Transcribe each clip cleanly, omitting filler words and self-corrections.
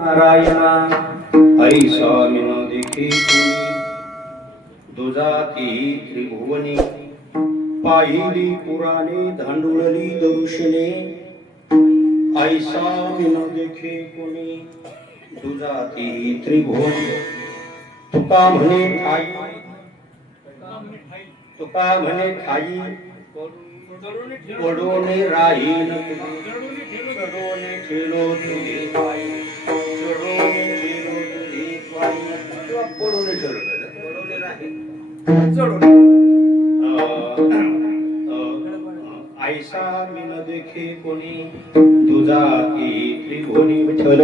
नारायणा ऐसा मिन देखे कोणी दुजाती त्रिभुवनी पाहिली पुराणे धांडुळली दंशने ऐसा मिन देखे कोणी दुजाती त्रिभुवनी तुका म्हणे ठाई पडोने राहील चढोने ठेलो तुझी पायी चढोने ठेलो तुझी पायी किंवा पडोने ठेलो पडोने राहील चढोने ऐसा मी न देखे कोणी तुझा ती त्रिभुवनी विठ्ठल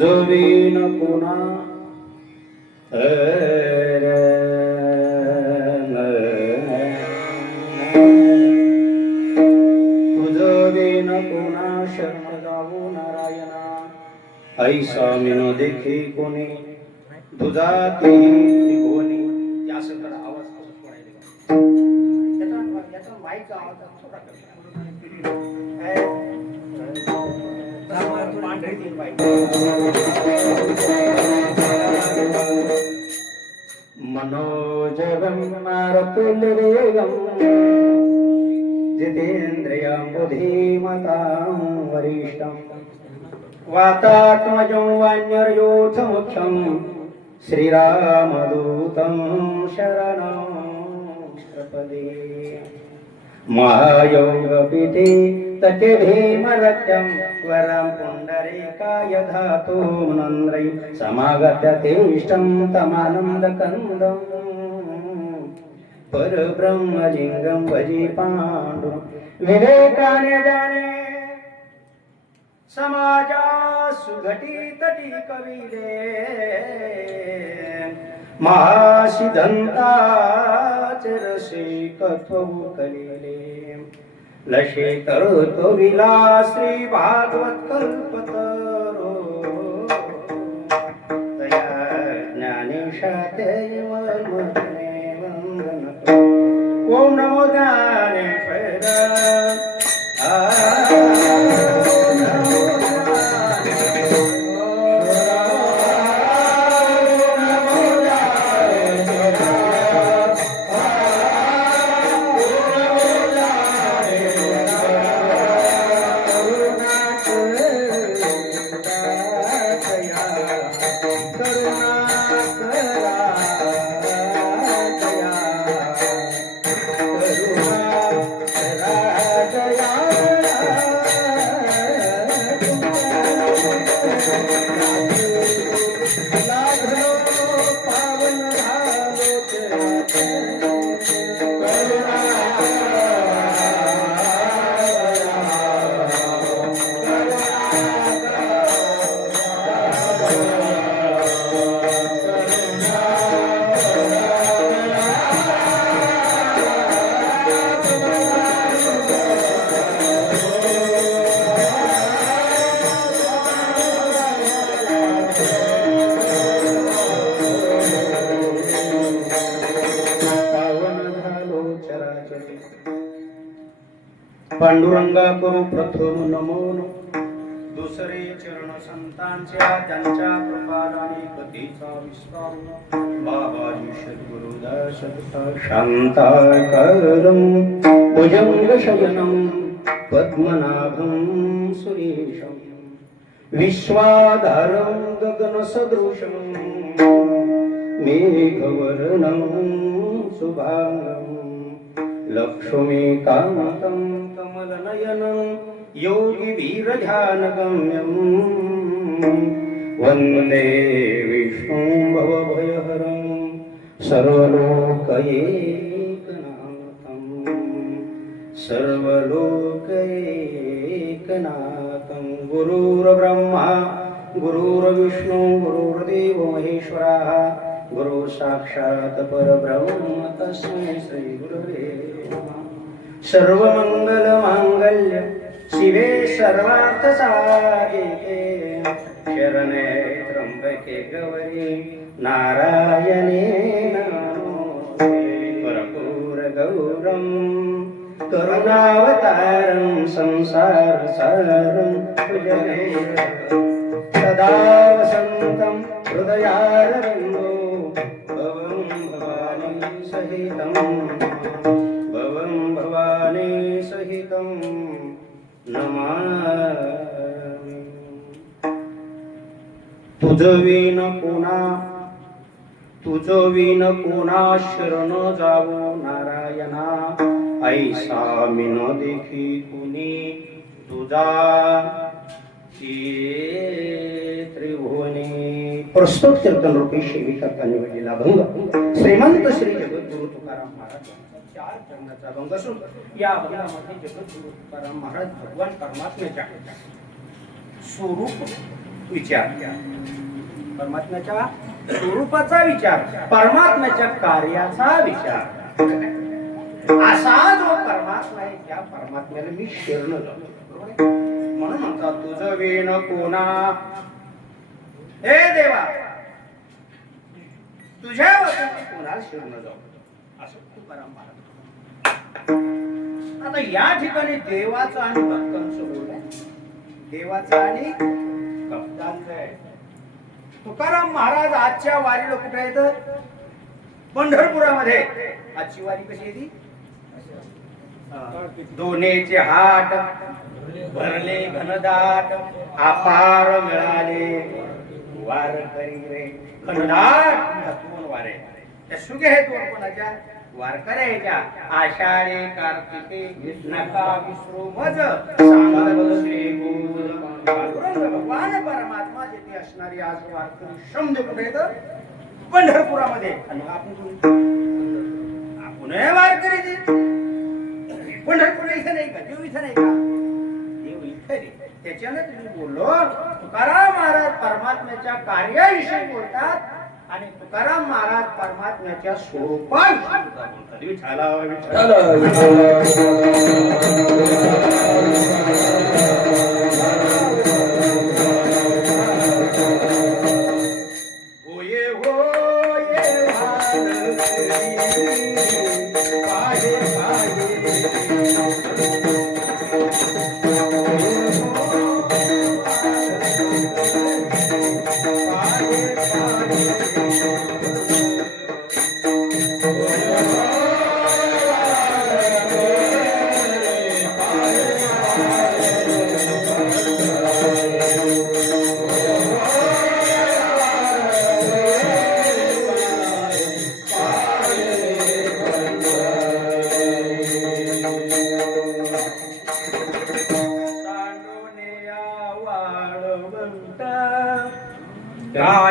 तुझवीन पुन्हा तुझवीन पुन्हा शरण जाऊ नारायणा ऐसा मिन देखे कोणी तुझा ते त्रिभुवनी असं तर आवाज कसं पडायला त्याचा माईकचा आवाज थोडा मनोजवं मारुतिर्वेगं जितेन्द्रियं बुद्धिमतां वरिष्ठं वातात्मजं वान्यर्योथमुख्यं श्रीरामदूतं शरणं प्रपदे महायोगपीठे तटे भीमरत्यं वरं पुण्डरीकाय धातु नन्द्रै समागत्य तिष्ठं तमानन्दकन्दं परब्रह्मलिङ्गं भजे पाण्डु विवेकाने जाने समाजा सुघटितटी कविले महासिद्धांताचरसे कथवू कलिले लशे करतो विलास श्री भागवत कल्पतरो तया ज्ञानेशाते वंदने वंदन ओम नमो पांडुरंगा करू प्रथम नमो ओसरे चरण संतांच्या त्यांच्या कृपादाने गतीचा विस्तार बाबाजी सद्गुरुदास शांताकारं भुजंग शयनं पद्मनाभं सुरेशं विश्वाधारं गगनसदृशं मेघवर्णं शुभांगं लक्ष्मीकान्तं कमलनयनं योगिवीरध्यानगम्यं वन्दे विष्णुं भवभयहरं सर्वलोकैकनाथं गुरुर्ब्रह्मा गुरुर्विष्णु गुरुर्देवो महेश्वरः गुरु साक्षात् परब्रह्म तस्मै श्री गुरवे नमः। सर्वमंगलमांगल्य शिवे सर्वार्थसाधिके शरणे त्र्यंबके गौरी नारायणे नमोस्तुते। कर्पूरगौरं करुणावतारं संसारसारं भुजगेन्द्रं सदा वसन्तं हृदयारविन्दो भवं भवानी सहितं भवानी सहितं नमामि। तुझं विन कोणा शरण जावो नारायणा ऐसा मी न देखी कुणी तुझा त्रिभुवनी। प्रस्तुत कीर्तन रूपी सेविका निवडलेला भंग श्रीमंत श्री जगद्गुरु तुकाराम महाराज चार चरणाचा भंग असून या भंगामध्ये जगद्गुरु तुकाराम महाराज भगवान परमात्म्याच्या स्वरूप विचार, परमात्म्याच्या स्वरूपाचा विचार, परमात्म्याच्या कार्याचा विचार, असा जो परमात्मा आहे त्या परमात्म्याला मी शरण जातो म्हणून म्हणतात तुझं विण कोणा हे देवा तुझ्या वचनी कोणाला शरण जाऊ असं तुकाराम महाराज। आता या ठिकाणी देवाचं आणि भक्तांचं बोल आहे, देवाचं आणि भक्तांचं आहे। तुकाराम महाराज आजच्या वारीला कुठे आहेत? पंढरपुरामध्ये। आजची वारी कशी आहे ती? दोन्हीचे हाट भरले घनदाट अपार मिळाले वारकरी रे घनदाट दोन वारे त्या सुगे आहेत कोणाच्या वारकऱ्याच्या आषाढी कार्तिके नका विसरू मज सांगत श्री गुरु भगवान परमात्मा जेथे असणारी आज वारकरी शब्द कुठे येत? पंढरपुरामध्ये। आणि आपण वारकरी पंढरपूर इथे नाही का? देव इथे नाही का? देव इथे त्याच्याने तुम्ही बोललो तुकाराम महाराज परमात्म्याच्या कार्याविषयी बोलतात आणि तुकाराम महाराज परमात्म्याच्या स्वरूपाविषयी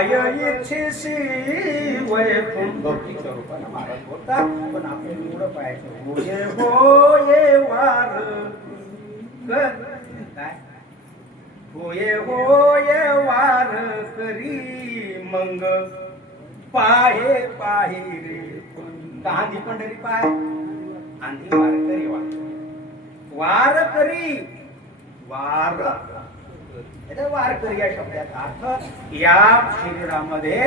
काय इच्छेसी वैकुंठ भक्तीच्या रूपाने महाराज बोलतात, पण आपण एवढं पाहायचं होये होये वार काय होये होये वार करी मंग पाहे पाहे रे आंधी पंढरी पाय आंधी वार करी वार करी वार वारकरी या शब्दाचा अर्थ या शरीरामध्ये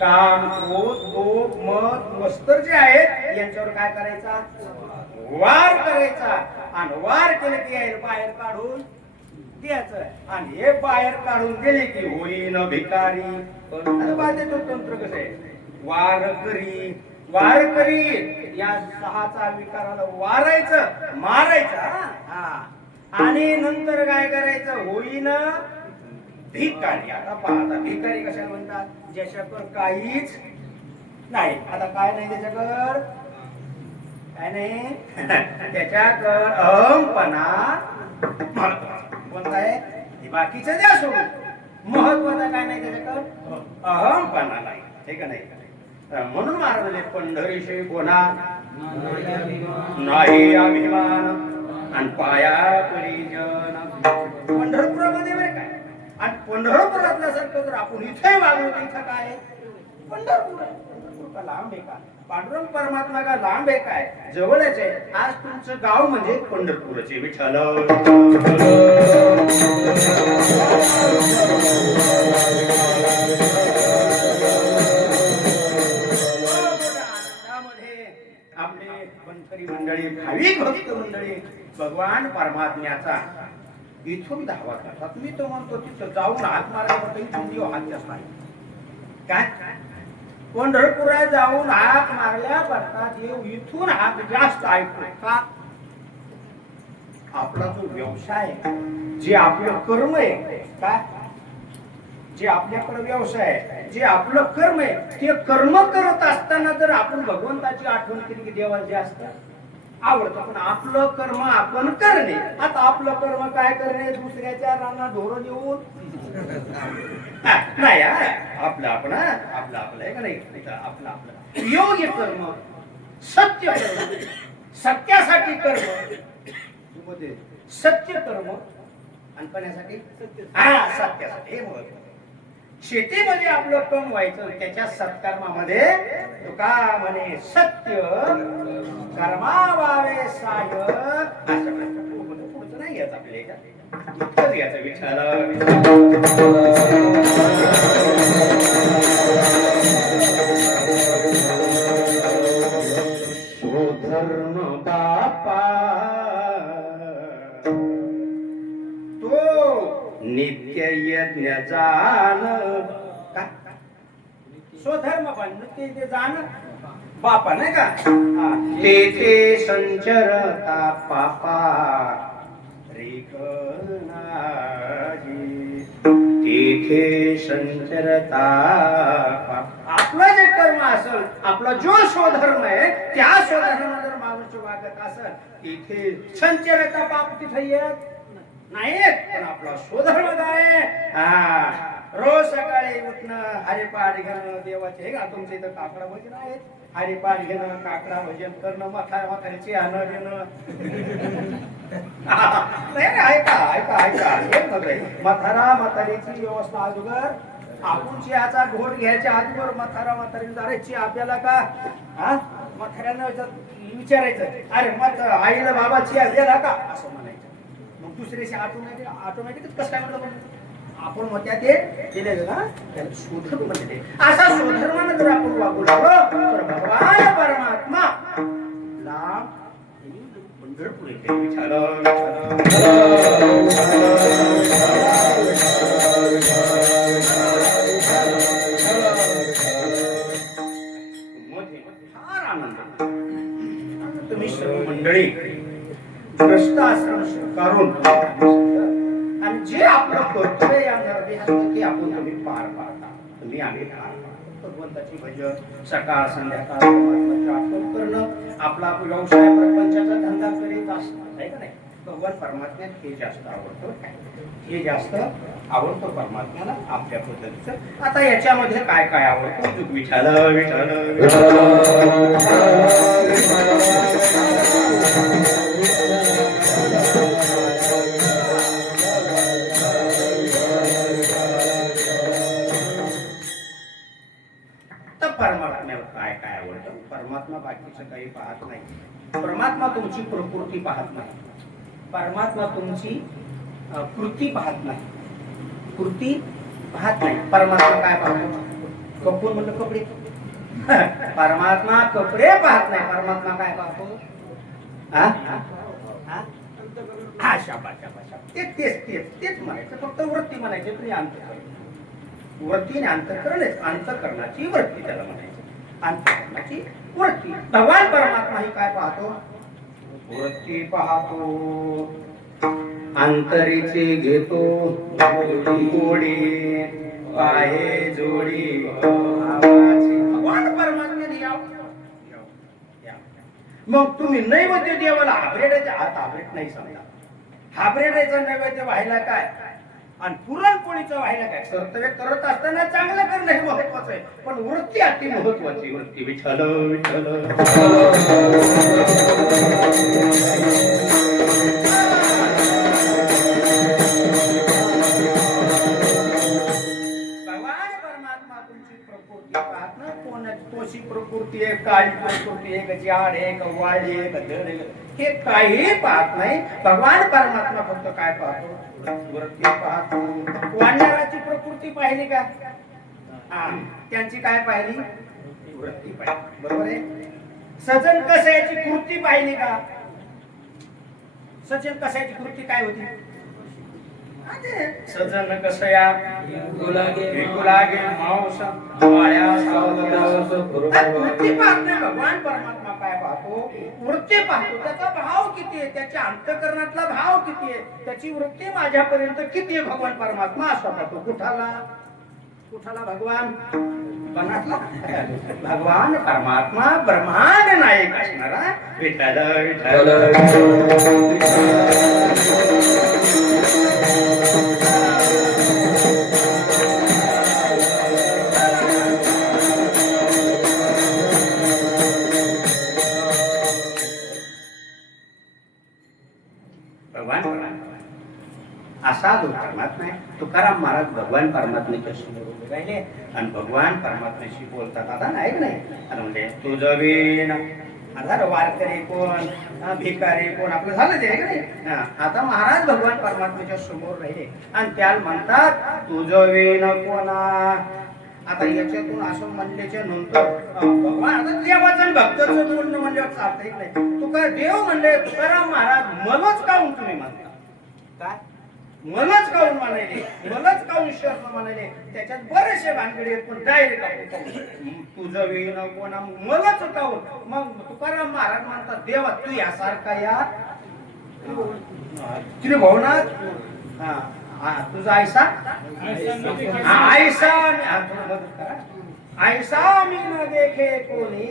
काम क्रोध लोभ मद मत्सर जे आहेत यांच्यावर काय करायचा? वार करायचा. आणि वार केलं की बाहेर काढून द्यायचं आणि हे बाहेर काढून गेले की होईन भिकारी. आता बाधेचं तंत्र कसं आहे, वारकरी वारकरी या सहाचा विकाराला वारायचं मारायचं हा आणि नंतर काय करायचं, होईन भिकारी. आता पहा, भिकारी कशाला म्हणतात, ज्याच्याकडे काहीच नाही. आता काय नाही त्याच्याकडे, काय नाही त्याच्याकडे अहमपणा महत्वाचा. कोणता आहे, बाकीचं द्या सोडून, महत्वाचा काय नाही त्याच्याकडे, अहमपणा नाही. हे का नाही, म्हणून महाराज पंढरीशी कोणा नाही अभिमान आणि पायाकडे जन. पंढरपुरामध्ये बरं काय, आणि पंढरपुरातल्यासारखं जर आपण इथे वागलो तर इथं काय, पंढरपूर का लांब आहे का, पांडुरंग परमात्मा का लांब आहे काय, जवळच आहे. आज तुमचं गाव म्हणजे पंढरपूरचे विठ्ठल. आपले बनकरी मंडळी, भाविक भक्त मंडळी भगवान परमात्म्याचा इथून धावा करतात. मी तो म्हणतो तिथं जाऊन हात मारायला इथून देव हात जास्त आहे काय, पंढरपुरात जाऊन हात मारल्या करता देव इथून हात जास्त ऐकतो का. आपला जो व्यवसाय जे आपलं कर्म आहे काय, जे आपल्याकडे व्यवसाय आहे, जे आपलं कर्म आहे, ते कर्म करत असताना जर आपण भगवंताची आठवण केली की देवाला जास्त आवडतं. पण आपलं कर्म आपण करणे, आता आपलं कर्म काय करणे, दुसऱ्याच्या रानात ढोरं देऊन नाही, आपलं आपण आपलं आपलं आहे का नाही, आपलं आपलं योग्य कर्म, सत्य कर्म, सत्यासाठी कर्म, सत्य कर्म आणि करण्यासाठी सत्यासाठी. हे महत्व. शेतीमध्ये आपलं कम व्हायचं, त्याच्या सत्कर्मामध्ये तुका म्हणे सत्य कर्मावावे साय. पुढचं नाही घ्यायचं आपल्याला, इतकंच घ्यायचं विठ्ठल. स्वधर्म बापा तो नित्य यज्ञ जाण. स्वधर्म पण नित्य जाण बापा नाही का, तेथे संचरता पापा रेख नाही, तेथे संचरता. आपलं जे कर्म असेल, आपला जो स्वधर्म आहे, त्या स्वधर्म जर माणूस वागत असेल, तिथे संचरता पाप तिथे येत नाही. पण आपला स्वधर्म काय, रोज सकाळी उठणं, हरिपाठ घेणं देवाचे. हे का तुमच्या इथं काकडा भजन आहेत, हरिपाठ घेणं, काकडा भजन करणं, म्हाताऱ्याची आणणं देणं. ऐका ऐका ऐका, म्हातारा म्हातारीची व्यवस्था अगोदर आपण चहाचा घोट घ्यायच्या अगोदर म्हातारी जायची आपल्याला का, म्हाताऱ्यांना विचारायचं, अरे मग आईला बाबा चहा दिला का, असं म्हणायचं. मग दुसऱ्याशी ऑटोमॅटिक कसं काय म्हणलं आपण मग त्या ते दिलेलं ना, त्याला स्वधर्म म्हणते. असा स्वधर्मानं जर आपण वागू लागलो तर भगवान परमात्मा लांब पंढरपूर येते. फार आनंद. तुम्ही सर्व मंडळी भ्रष्ट आश्रम स्वीकारून आणि जे आपलं कर्तव्य या निर्देशात ते आपण तुम्ही पार पाडता, तुम्ही आम्ही पार पाडतो. भगवंताची भजन सकाळ संध्याकाळ आठवण करणं, आपला व्यवसाय प्रपंचाचा धंदा करीत असतात आहे का नाही. भगवान परमात्म्यात हे जास्त आवडतं, हे जास्त आवडतं परमात्म्याला आपल्या पद्धतीचं. आता याच्यामध्ये काय काय आवडतं, विठ्ठल विठ्ठल परमात्म्याला काय काय आवडतं. परमात्मा बाकीचं काही पाहत नाही. परमात्मा तुमची प्रकृती पाहत नाही, परमात्मा तुमची कृती पाहत नाही, कृती पाहत नाही. परमात्मा काय पाहतो, कपूर म्हणलं कपडे. परमात्मा कपडे पाहत नाही, परमात्मा काय पाहतो, हा शाबास शाबास शाबास. तेच म्हणायचं. फक्त वृत्ती म्हणायची तुम्ही अंतःकरण. वृत्ती आणि अंतःकरण अंतःकरणाची वृत्ती त्याला म्हणायचं. अंतःकरणाची वृत्ती. भगवान परमात्मा ही काय पाहतो? वृत्ती पाहतो. अंतरीची घेतो गोडी पाहे जोडी भगवान परमात्म्याने मग तुम्ही नैवेद्य देवाला हाबरेडाच्या हात हाबरेट नाही समजा. हाबरेडाचा नैवेद्य व्हायला काय आणि पुरणपोळीचं व्हायला काय? कर्तव्य करत असताना चांगलं करणं हे महत्वाचं आहे, पण वृत्ती अति महत्वाची. वृत्ती विठ्ठल विठ्ठल तोशी प्रकृती आहे, काळी प्रकृती आहे, जाड आहे, वाळी आहे, धड आहे, हे काही पाहत नाही. भगवान परमात्मा फक्त काय पाहतो? वृत्ती पाहतो. वानराची प्रकृती पाहिली का? त्यांची काय पाहिली? वृत्ती पाहिली. बरोबर आहे. सजन कसायची कृती पाहिली का? सजन कसायची कृती काय होती? सजन कसया विकुलागे मांस माळ्या वृत्ती पाहत नाही. भगवान परमात्मा काय पाहतो? वृत्ती पाहतो. त्याचा भाव किती आहे, त्याच्या अंतःकरणातला भाव किती आहे, त्याची वृत्ती माझ्यापर्यंत किती आहे, भगवान परमात्मा असा पाहतो. कुठाला भगवान बनातला भगवान परमात्मा ब्रह्मांड नायक असणारा विठ्ठल विठ्ठल असा जो परमात्मा आहे. तुकाराम महाराज भगवान परमात्म्याच्या समोर उभे राहिले आणि भगवान परमात्म्याशी बोलतात. आता नाही आणि म्हणजे तुझं विण आता वारकरी कोण भिकारी कोण आपलं झालं ते नाही. आता महाराज भगवान परमात्म्याच्या समोर राहिले आणि त्याला म्हणतात तुझं विण कोणा. आता याच्यातून असं म्हणल्याच्या नंतर भगवान आता देवाचं भक्ताचं बोलणं म्हणजे चालता येत नाही. तुका देव म्हणले तुकाराम महाराज मलाच काऊन तुम्ही म्हणता काय? मलाच काऊन म्हणायले, मलाच काऊन शर्म म्हणायले. त्याच्यात बरेचसे भानगडी आहेत, पण डायरेक्ट तुझं विण कोणा मलाच काऊन. मग तुकाराम महाराज म्हणतात देवा तू यासारखा या त्रिभुवनात तुझा आयसा आयसा मी न देखे कोणी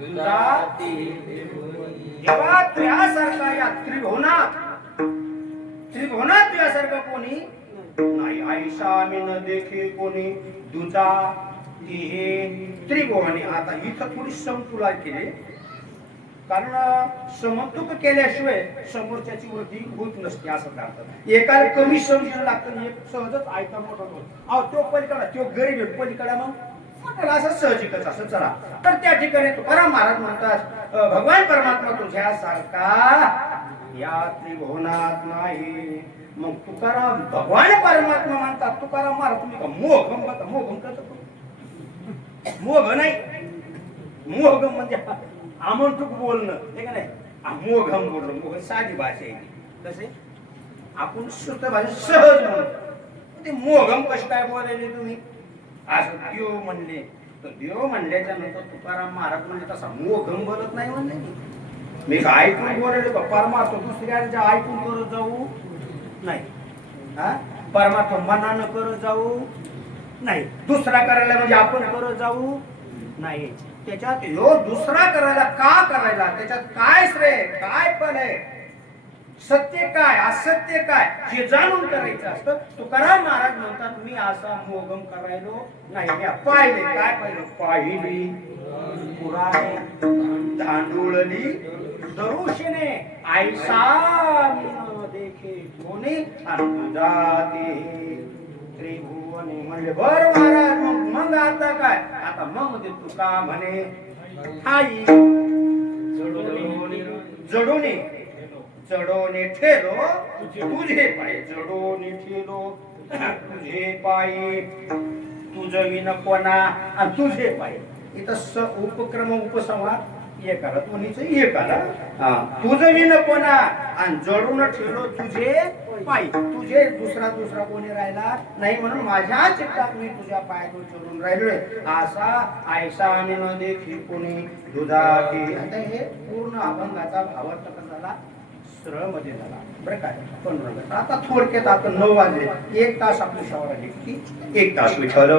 तुझा देवा तू यासारखा या त्रिभुवनात तुझ्यासारखं कोणी नाही. आयशा मी न देखे कोणी दुजा तिहे त्रिभुवनी. आता इथं थोडी समतुला केली, कारण समतुक केल्याशिवाय समोरच्याची वृद्धी होत नसते असं करतात. एकाला कमी समजून लागतं, एक सहजच ऐका मोठा अहो तो पलीकडा तो गरीब आहे पलीकडा मग मोठा असं सहजिकच असं चला. तर त्या ठिकाणी तुकाराम महाराज म्हणतात भगवान परमात्मा तुझ्यासारखा या त्रिभुवनात नाही. मग तुकाराम भगवान परमात्मा म्हणतात तुकाराम महाराज तुम्ही का मोहगम बघा. मोहगम कसं मोह नाही. मोहगम म्हणजे आमंत्रुक बोलणं हे का नाही. मोहगम बोलणं मोह साधी भाषा आहे. कसे आपण शुद्ध भाषा सहज म्हणतो. ते मोहगम कशी काय बोलायले तुम्ही असं देव म्हणले. तर देव म्हणल्याच्या नंतर तुकाराम महाराज म्हणजे तसा मोहगम बोलत नाही म्हणले. मी ऐकून बोलले परमार्थ दुसऱ्याच्या ऐकून करत जाऊ नाही. परमार्थ मनानं करत जाऊ नाही. दुसरा करायला म्हणजे आपण करत जाऊ नाही. त्याच्यात ह्यो दुसरा करायला का करायला त्याच्यात काय श्रेय काय फल आहे, सत्य काय असत्य काय हे जाणून करायचं असतं. तुकाराम महाराज म्हणतात मी असा मोहगम करायलो नाही. मी पाहिले काय पाहिलं पाहिली पुराणे धांडुळली दरुषने आयसा देखे कोणी जाते त्रिभुवनी. म्हणजे बर महाराज मग आता काय आता मग ते तुका म्हणे आई जडोने चढवणे ठेलो तुझे पाय जडोने ठेलो तुझे पाय तुझ विन कोणा आणि तुझे पाय. इथं उपक्रम उपसंहार एकाला दोन्हीचं एकाला. तुझं विन कोणा आणि जडून ठेवलो तुझे पाय. तुझे दुसरा कोणी राहिला नाही म्हणून माझ्या चित्तात मी तुझ्या पायातून चढून राहिलोय. असा आयसा आणि न देखी कोणी दुधाची. आता हे पूर्ण अभंगाचा भावार्थ कसा झाला, सरळ मध्ये झाला बरं काय. पण आता थोडक्यात आपण 9 वाजले, 1 तास आपली शावर आली. किती? 1 तास. विठ्ठल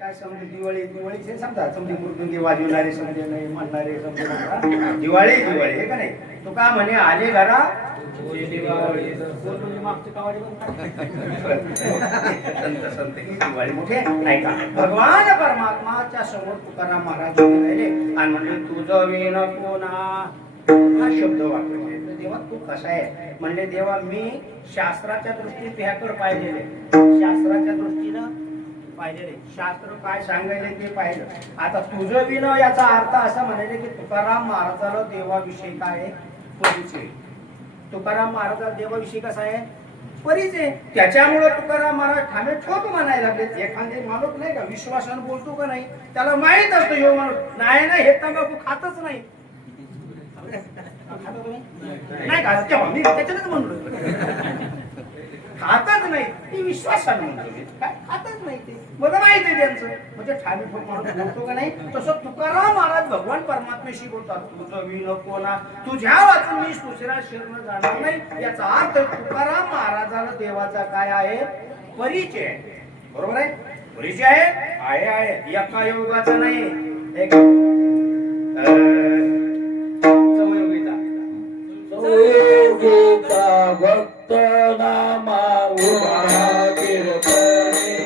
काय समजे दिवाळीचे समजा समजे मृदुंगी वाजवणारे समजे नाही म्हणणारे समजे दिवाळी हे का नाही. तू का म्हणे आले घरा दिवाळी मोठे नाही का. भगवान परमात्माच्या समोर तुकाराम महाराज राहिले आणि म्हणले तुझं विण कोणा हा शब्द वापरले. देवा तू कसा आहे म्हणले. देवा मी शास्त्राच्या दृष्टीने तुझ्याकडे पाहिलेले, शास्त्राच्या दृष्टीनं पाहिलेले, शास्त्र काय सांगायले ते पाहिलं. आता तुझं विण याचा अर्थ असा म्हणाले की तुकाराम महाराजाला देवाविषयी काय परिचय. तुकाराम महाराजाला देवाविषयी कसा आहे परिचय. त्याच्यामुळे तुकाराम महाराज ठामे ठोक म्हणायला लागले. एखादे माणूस नाही का विश्वासानं बोलतो का नाही, त्याला माहित असतो ह्यो माणूस नाही ना हे तंबाखू खातच नाही. नाही का तेव्हा मी त्याच्यातच म्हणलो खातच नाही. ती विश्वासानं म्हणतो काय खातच नाही ते मला माहित आहे त्यांचं. म्हणजे ठाणे ठोक माणूस बोलतो का नाही तसं तुकाराम महाराज भगवान परमात्म्याशी बोलतात. तुझं विण कोणा तुझ्या वाचून मी दुसऱ्या शरण जाणार नाही. याचा अर्थ तुकाराम महाराजाला देवाचा काय आहे परिचय आहे. बरोबर आहे. परिचय आहे एका योगाचा नाही. एक भक्त नामा उभा कीर्तने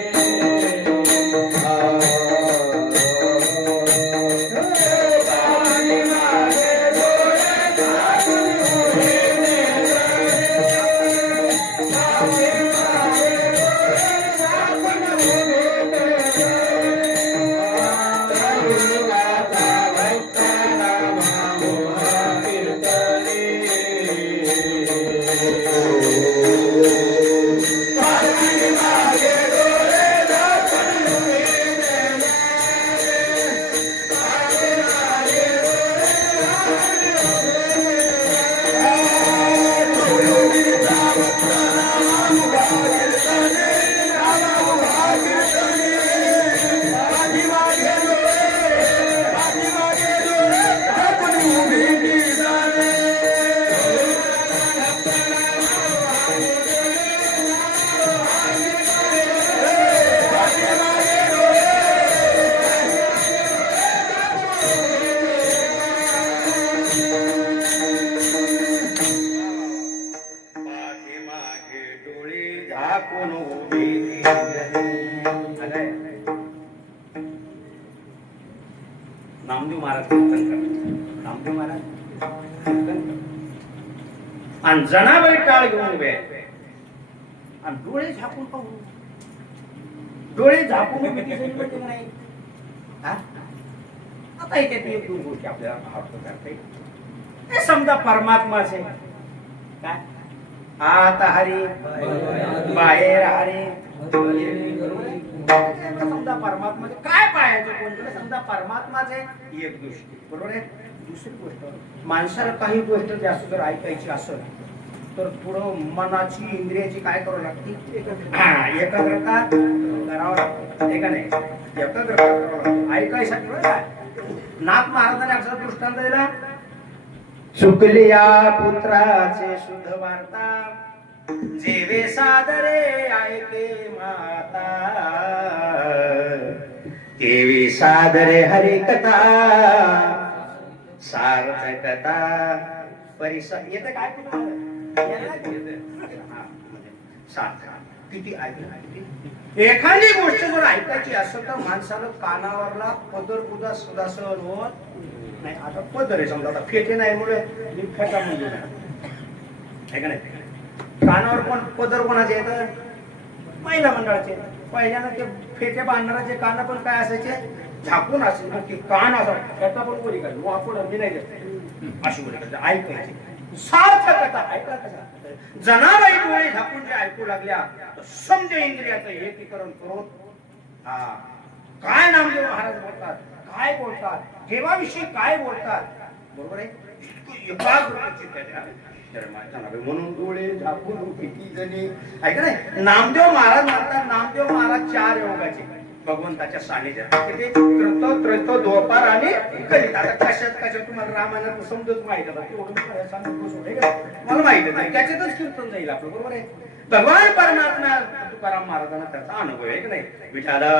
नामदेव महाराज कीर्तन करतात. नामदेव महाराज कीर्तन आणि जनाबाई टाळ घेऊन उभे आणि डोळे झाकून पाहू. डोळे झाकून नाही. आता इथे एक 2 गोष्टी आपल्याला भाव करते. समजा परमात्माचे काय आता हरी बाहेर हरी. समजा परमात्माचे काय पाहायचं कोणतं समजा परमात्माचे एक गोष्ट बरोबर आहे. दुसरी गोष्ट माणसाला काही गोष्ट जास्त जर ऐकायची असेल तर थोडं मनाची इंद्रियाची काय करावं लागते एकाग्रता करावं लागतं. हे का नाही एकाग्रता करावं लागतं ऐकायसाठी. नाथ महाराजांनी असा दृष्टांत दिला. चुकलिया पुत्राचे शुद्ध वार्ता जेवे सादरे ऐके माता देवी सादरे हरिकथा सार्थकता परिसर येते काय किती ऐकली. एखादी गोष्ट जर ऐकायची असेल तर माणसाला कानावरला पदर पुदा सुद्धा सहन होत नाही. आता पदर आहे समजा आता फेटे नाही मुळे फेटा म्हणजे नाही. कानावर पण पदर कोणाचे येतं महिला मंडळाचे. पहिल्यानं ते फेटे बांधणाराचे कान पण काय असायचे झाकून असे की कान असा त्याचा पण बोली काय आपण नाही अशी बोली ऐकायची. सार्थ कथा ऐका कसा जनाबाई डोळे झाकून जे ऐकू लागल्या समजे इंद्रियाचं एकीकरण करून काय नामदेव महाराज बोलतात, काय बोलतात, देवाविषयी काय बोलतात, बरोबर आहे. म्हणून डोळे झाकून किती जणी ऐका नाही. नामदेव महाराज म्हणतात, नामदेव महाराज 4 योगाचे भगवंताच्या सानिध्यात किती कृत त्रैत द्वापार आणि कलित. आता कशात तुम्हाला रामायणात समजत माहिती मला माहिती नाही, त्याच्यातच कीर्तन जाईल आपलं, बरोबर आहे. भगवान परमात्मा तुकाराम महाराजांना त्याचा अनुभव आहे की नाही. विठाला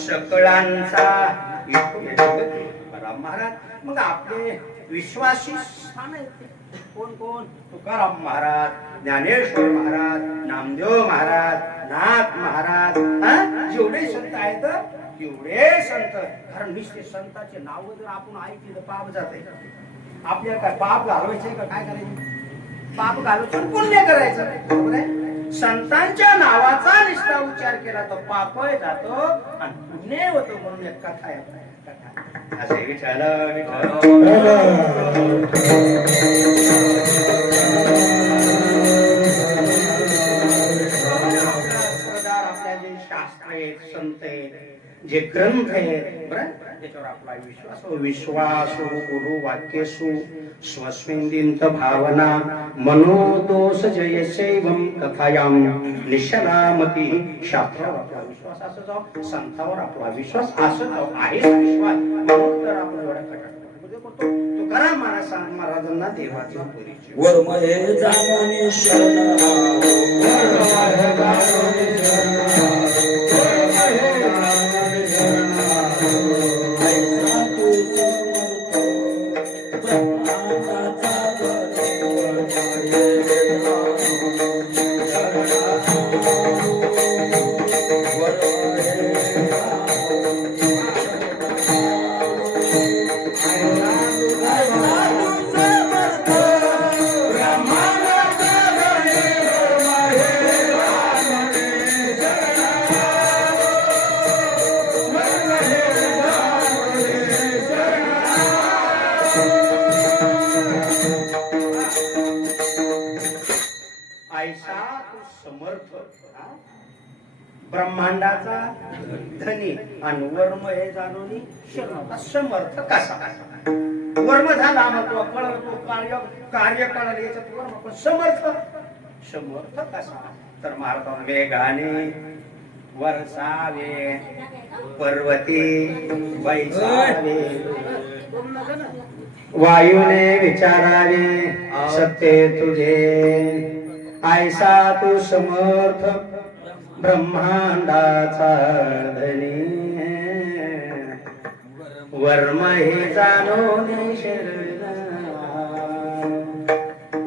सकळांचा महाराज. मग आपले विश्वासी स्थान आहेत कोण कोण? तुकाराम महाराज, ज्ञानेश्वर महाराज, नामदेव महाराज, नाथ महाराज, जेवढे संत आहेत तेवढे संत. कारण निश्चित संतांचे नाव जर आपण ऐकली तर पाप जाते. आपल्याला काय पाप घालवायचे का काय करायचं? पाप घालवायचं पुण्य करायचं, बरोबर आहे. संतांच्या नावाचा निष्ठा उच्चार केला तर पाप जातो आणि पुण्य होतो. म्हणून एक कथा आहे, कथा असे विचार आपल्या जे शास्त्र आहेत, संत आहेत, जे ग्रंथ आहेत, बरं त्याच्यावर आपला विश्वास गुरु वाक्यसु स्वस्मिंदिंत भावना मनोदोष जयशैवम कथायाम निशलामती. शास्त्रावर आपला विश्वास असं जाऊ, संतावर आपला विश्वास असं जाऊ आहे विश्वास. म्हणून तर आपण एवढ्या कटाक्षामध्ये तुकाराम महाराजांना देवाचा परिचय वर्मये जाणून शरण ब्रह्मांडाचा धनी आणि वर्म हे जाणून समर्थ कसा. वर्म झाला मग कळतो कार्य कळलं याच्यात वर्म, पण समर्थ समर्थ कसा तर महाराज वेगाने वरसावे पर्वती बैसावे वायूने विचारावे सत्य तुझे ऐसा तू समर्थ ब्रह्मांडाचा धनी वर्म हे जाणून शरण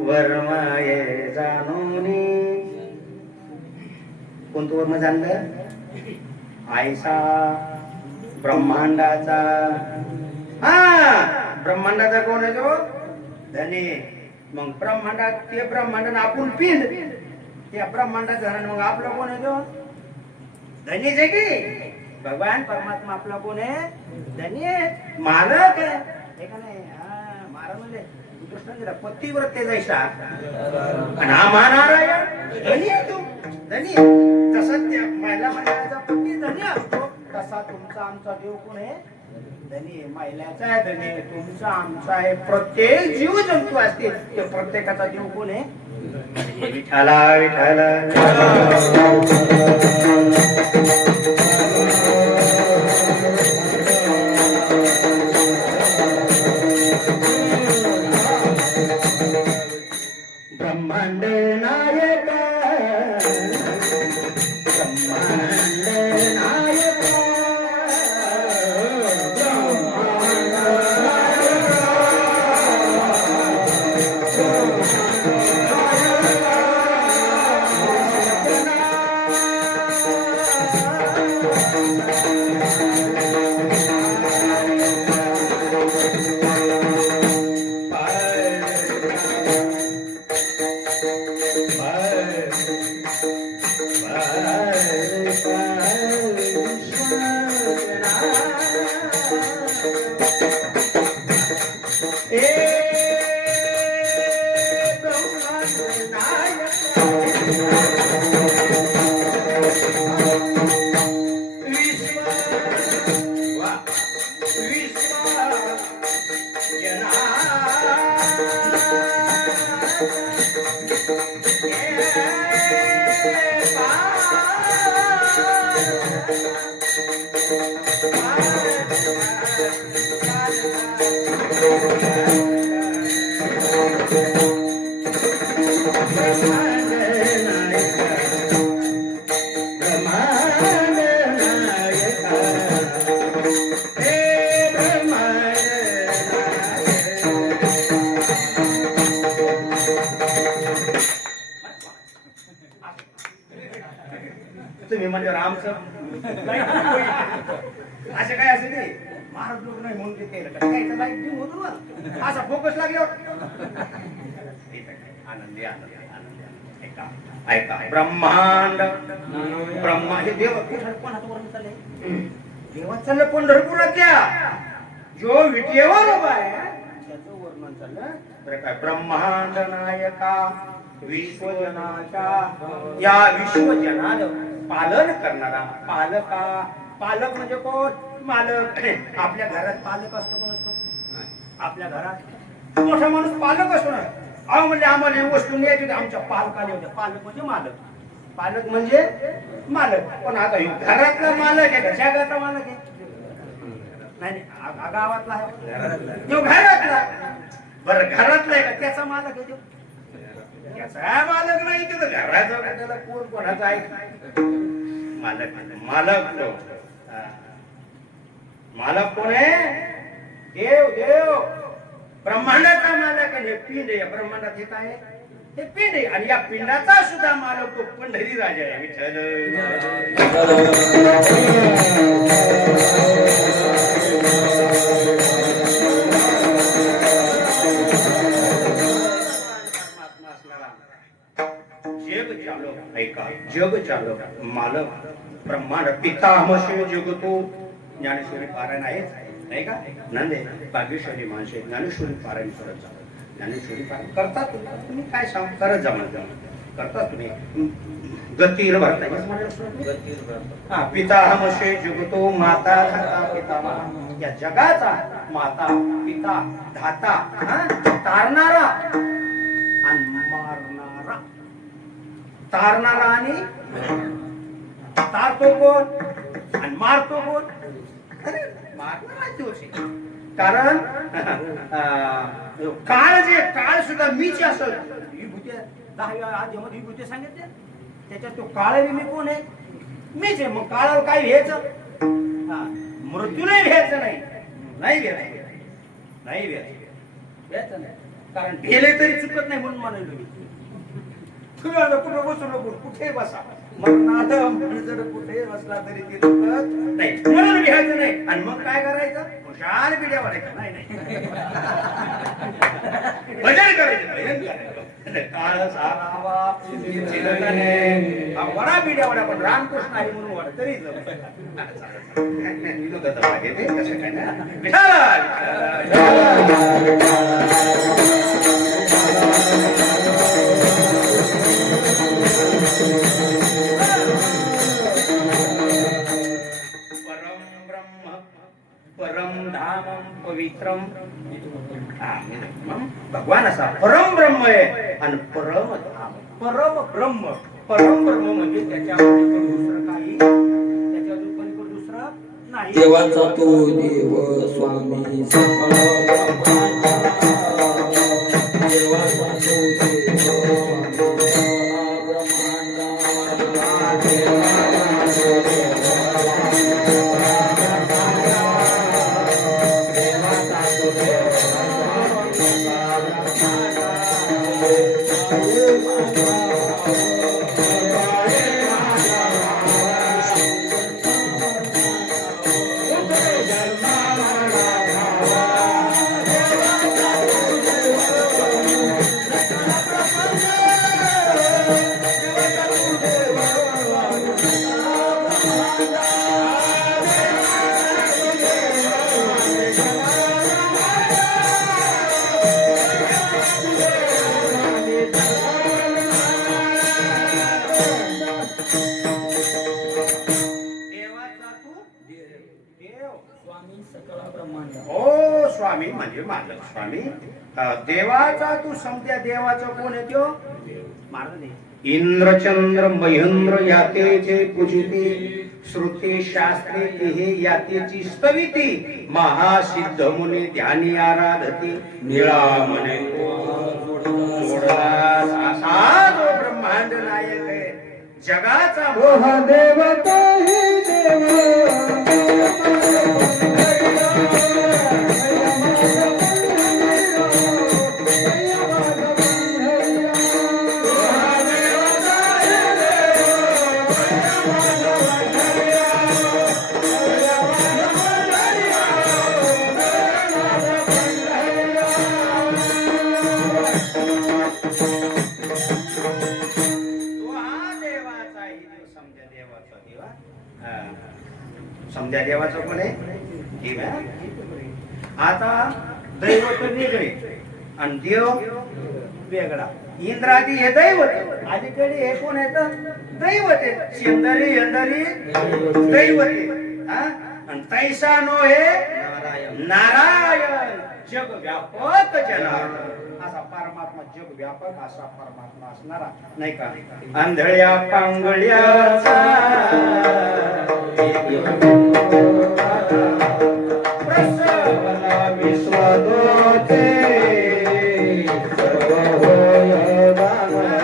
वर्म हे जाणून कोणतं वर्म जाणलं ऐसा ब्रह्मांडाचा ब्रह्मांडाचा कोण आहे तो धनी मग ब्रह्मांडात ते ब्रह्मांड आपण पिंड त्या ब्रह्मांडात झालं मग आपला कोण आहे तो धनीच आहे की भगवान परमात्मा आपला कोण आहे धनी आहे मालक आहे हे का नाही महाराज म्हणजे कृष्ण पतिव्रते जायचा आणि हा महानारायण धनी आहे तू धनी तसं त्या महिला मंडळाचा पती धनी असतो तसा तुमचा आमचा देव कोण आहे धनी महिलाचा आहे धनी तुमचा आमचा आहे प्रत्येक जीव जंतू असतील ते प्रत्येकाचा देव कोण आहे विठाला विठाला ब्रह्मांड नायक ब्रह्मांड नायक तुम्ही म्हणजे रामचं असं काय असेल ते महाराज लोक नाही म्हणून ते केलं लाईट घेऊन होतो ना असा फोकस लागल्यावर आनंदी आनंदी आनंदी ऐका ब्रह्मांड ब्रह्मा हे देव कोणाचं वर्णन चाललंय देवा चाललं पंढरपुराच्या जो विटेवर उभा आहे त्याचं वर्णन चाललं बरं काय ब्रह्मांड नायका विश्वजनाच्या या विश्वजनाला पालन करणारा पालका पालक म्हणजे कोण मालक आपल्या घरात पालक असतो कोण असतो आपल्या घरात मोठा माणूस पालक असतो ना अहो म्हणजे आम्हाला ही वस्तू न्यायची होती आमच्या पालकाने होत्या पालक म्हणजे मालक पालक म्हणजे मालक पण आता घरातला मालक आहे का जगाचा मालक आहे नाही गावातला आहे तो घरातला बरं घरातला आहे का त्याचा मालक आहे तो त्याचा मालक नाही तिथं घराचा त्याला कोण कोणाचा आहे मालक मालक तो मालक कोण आहे देव देव ब्रह्मांडाचा मालक आहे पिंड आहे ब्रह्मांडात येत आहे हे पिंड आहे आणि या पिंडाचा सुद्धा मालक तो पंढरी राजा आहे विठ्ठल जग चालक मालक ब्रह्मांड पितामह जगतो ज्ञानेश्वरी पारायण आहेच नाही का नंदे भाग्यशाली माणसे ज्ञानेश्वरी पारायण करत जा ज्ञानेश्वरी पारायण करता तुम्ही काय सांग करत जा करता तुम्ही गतीर भरता पितामह जगतो माता धाता पितामह या जगाचा माता पिता धाता तारणारा आणि मारणारा तारणारा आणि तारतो कोण आणि मारतो कोण? अरे मारणं माहिती होती. कारण काळ सुद्धा मीच असेल. ही भूते 10व्या अध्यायामध्ये ही भूते सांगितले. त्याच्यात तो काळ मी कोण आहे? मीच आहे. मग काळावर काय घ्यायचं? मृत्यूलाही घ्यायचं नाही. नाही घ्यायचं. नाही घ्यायचं नाही. कारण गेले तरी चुकत नाही म्हणून म्हणाल तुम्ही. तुम्ही आता कुठे बसू नको, कुठे बसा. मग जर कुठे बसला तरी ते चुकत नाही म्हणून घ्यायचं नाही. आणि मग काय करायचं? शान पिढ्या वाढायचं. नाही नाही भजन करायचं. काळ सारावा वडा पिढ्या वाड्या पण रामकृष्ण आहे म्हणून वाढ तरी कसं काय परम धामम पवित्रम. भगवान असा परम ब्रह्म आहे आणि परम धाम परम ब्रह्म. परम ब्रह्म म्हणजे त्याच्यामध्ये दुसरं काही त्याच्यातून पण दुसरं नाही. देवाचा तो देव स्वामी सकळ देवाचा तो देव हो स्वामी म्हणजे माझा स्वामी. देवाचा तू समजा. देवाचा कोण आहे तो? महाराज. इंद्रचंद्र महेंद्र यातेचे पूजिती श्रुती शास्त्रे हे यातेची स्तविती महासिद्ध मुनी ध्यानी आराधती निळा म्हणे असा जो ब्रह्मांड नायक आहे जगाचा. देवता ही देव समजा देवाचा कोण आहे? आता दैवत वेगळे आणि देव वेगळा. इंद्रादी हे दैवत. अलीकडे हे कोण येत? दैवत आहे. शेंदरी यंदरी दैवत आहे. आणि तैसा नो हे नारायण जग व्यापक जनार्दन. असा परमात्मा जग व्यापक असा परमात्मा असणारा नाही का? आंधळ्या पांगळ्याचा प्रसवला विश्वदोते सर्व होय दानता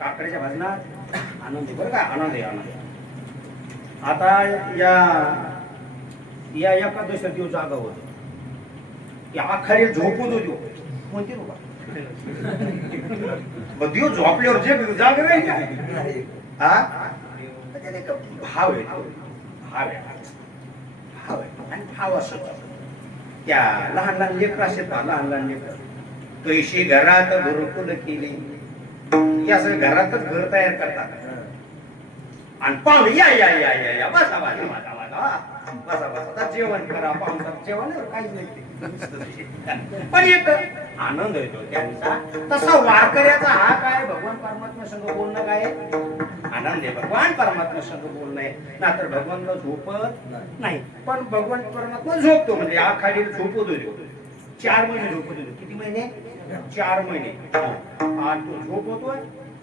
काकड्याच्या भजनात आनंद आहे बरं का? आनंद आहे आनंद. आता या एकादशी दिवस जागा होतो की आखाडी झोपून होतो कोणती बाबा दिवस झोपल्यावर जे जाग नाही हा भाव आहे. भाव आहे. भाव आहे आणि भाव असं त्या लहान लहान लेकर असतात ना, लहान लहान लेकर पैसे घरात गुरुकुल केली की असं घरातच घर तयार करतात आणि पाहुणे या या या या या बसा बसा बसा बसा बसा बसा आता जेवण करा पाहुणा जेवण काहीच नाही पण एक आनंद येतो त्यांचा तसा वारकऱ्याचा हा काय भगवान परमात्मा संग बोलणं काय आनंद आहे भगवान परमात्मा संग बोलणं आहे ना तर भगवानला झोपत नाही पण भगवान परमात्मा झोपतो म्हणजे आखाडी झोपत होतो 4 महिने झोपत होतो किती महिने 4 महिने आणि तो झोपतोय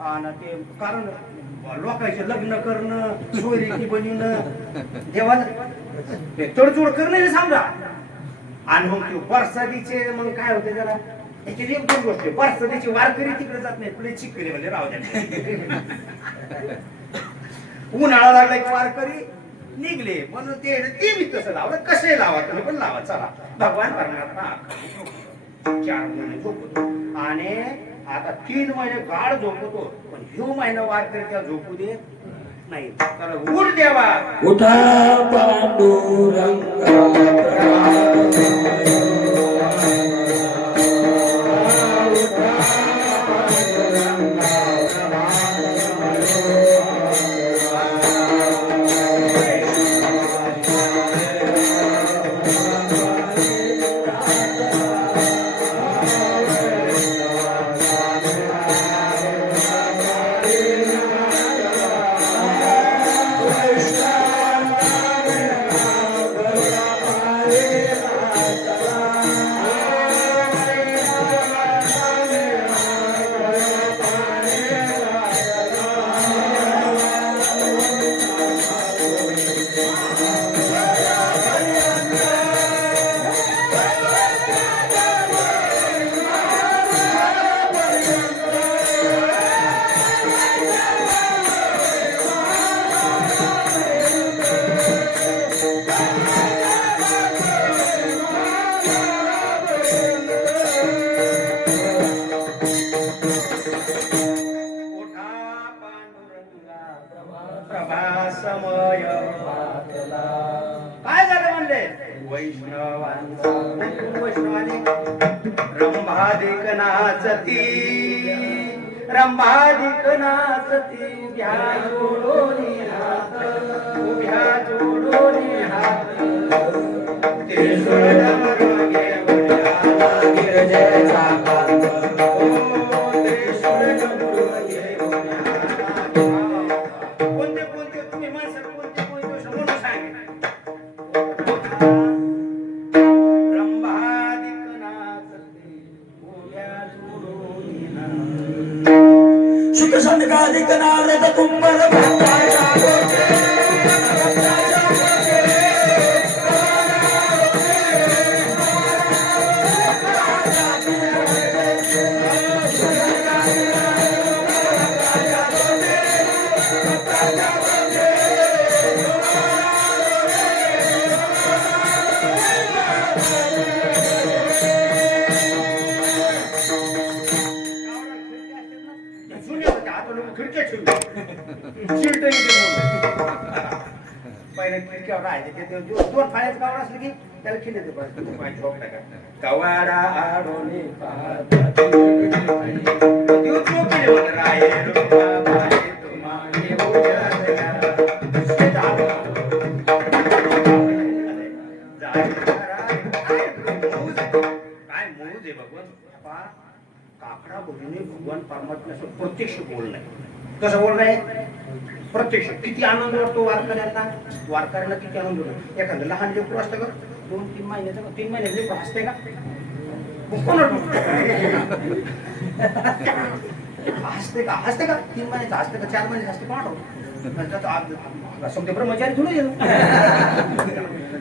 आणि ते कारण लोकांचे लग्न करणं सोयरीकी बनवणं देवाला तडजोड करणं समजा आणि मग ते परसादीचे मग काय होते जरा याची एक दोन गोष्टी परसादीची वारकरी तिकडे जात नाही पुढे चिकले म्हणजे राहू द्या उन्हाळा लागला की वारकरी निघले म्हणून ते बी तसं लावलं कसे लावा तुम्ही पण लावा चला भगवान परमात्मा 4 महिने झोपतो आणि आता 3 महिने गाढ झोपतो पण ह्यो महिना वारकरी त्या झोपू दे नाही तर उठ देवा उठा पांडुरंगा काय झालं म्हणले वैष्णवाने रंभादिक नाचती रंभादिक नाचती उभ्या जोडोनी हात उभ्या जोडोनी हात त्रिशूळ डमरू घेऊन आला गिरजेचा कांत त्रिशूळ डमरू घेऊन आला कोणते कोणते तुम्ही माणसं कोणते कोणते समोर सांग रंभादिक नाचती उभ्या जोडोनी हात शुक संघाधिक नारद कुंभर भक्ताच्या गोटे पहिले खिडक्यावर राहायचे ते 2 फाळ्याचं गावड असलं की त्याला खिंडीचं पाहिजे झोप टाका कवाडा आडोनी काय मौज आहे भगवान काकडा बोलणे भगवान परमात्म्याचं प्रत्यक्ष बोलणं कसं बोलणं प्रत्यक्ष किती आनंद वाटतो वारकऱ्यांना वारकऱ्यांना किती आनंद होतो एखादं लहान लेकरू असतं का 2-3 महिन्याचं 3 महिन्याचं लेकरू हसते का हसते का 3 महिन्याचं हसते का 4 महिन्याचं हसते कोण समजा ब्रह्मचारी थोडं गेलो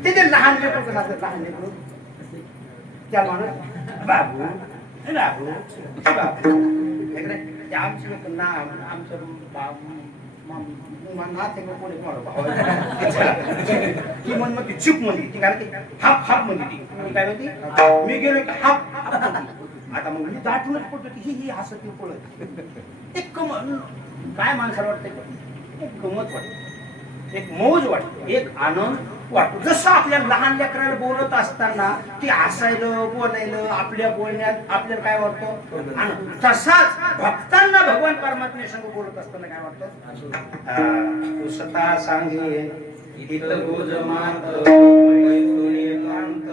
ते लहान लेकरू कसं असतं लहान लेकरू त्या म्हणून बाबू बाबू बाबू आमचं नाव आमचं ती म्हण मग ती चूप म्हणली ती काय हाप हाप म्हणली ती काय म्हणती मी गेलो की हाप आता मग मी दाटूनच पडतो की ही हसत पळत एक काय माणसाला वाटतं एक गमत वाटते एक मौज वाटते एक आनंद वाटतो. जसं आपल्या लहान लेकराला बोलत असताना ते हसायलं बोलायलं आपल्या बोलण्यात आपल्याला काय वाटतं, आणि तसाच भक्तांना भगवान परमात्मे संग बोलत असताना काय वाटतं, तू स्वतः सांगे हित गोज मात मैथुनी एकांत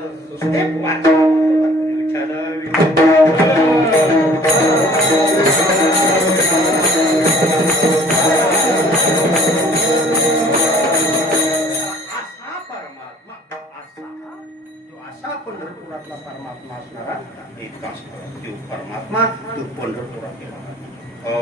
हे वाचा विठ्ठल पंढरपुरातला परमात्मा असणारा इतका असणारा देव परमात्मा तो पंढरपुरात गेला. हो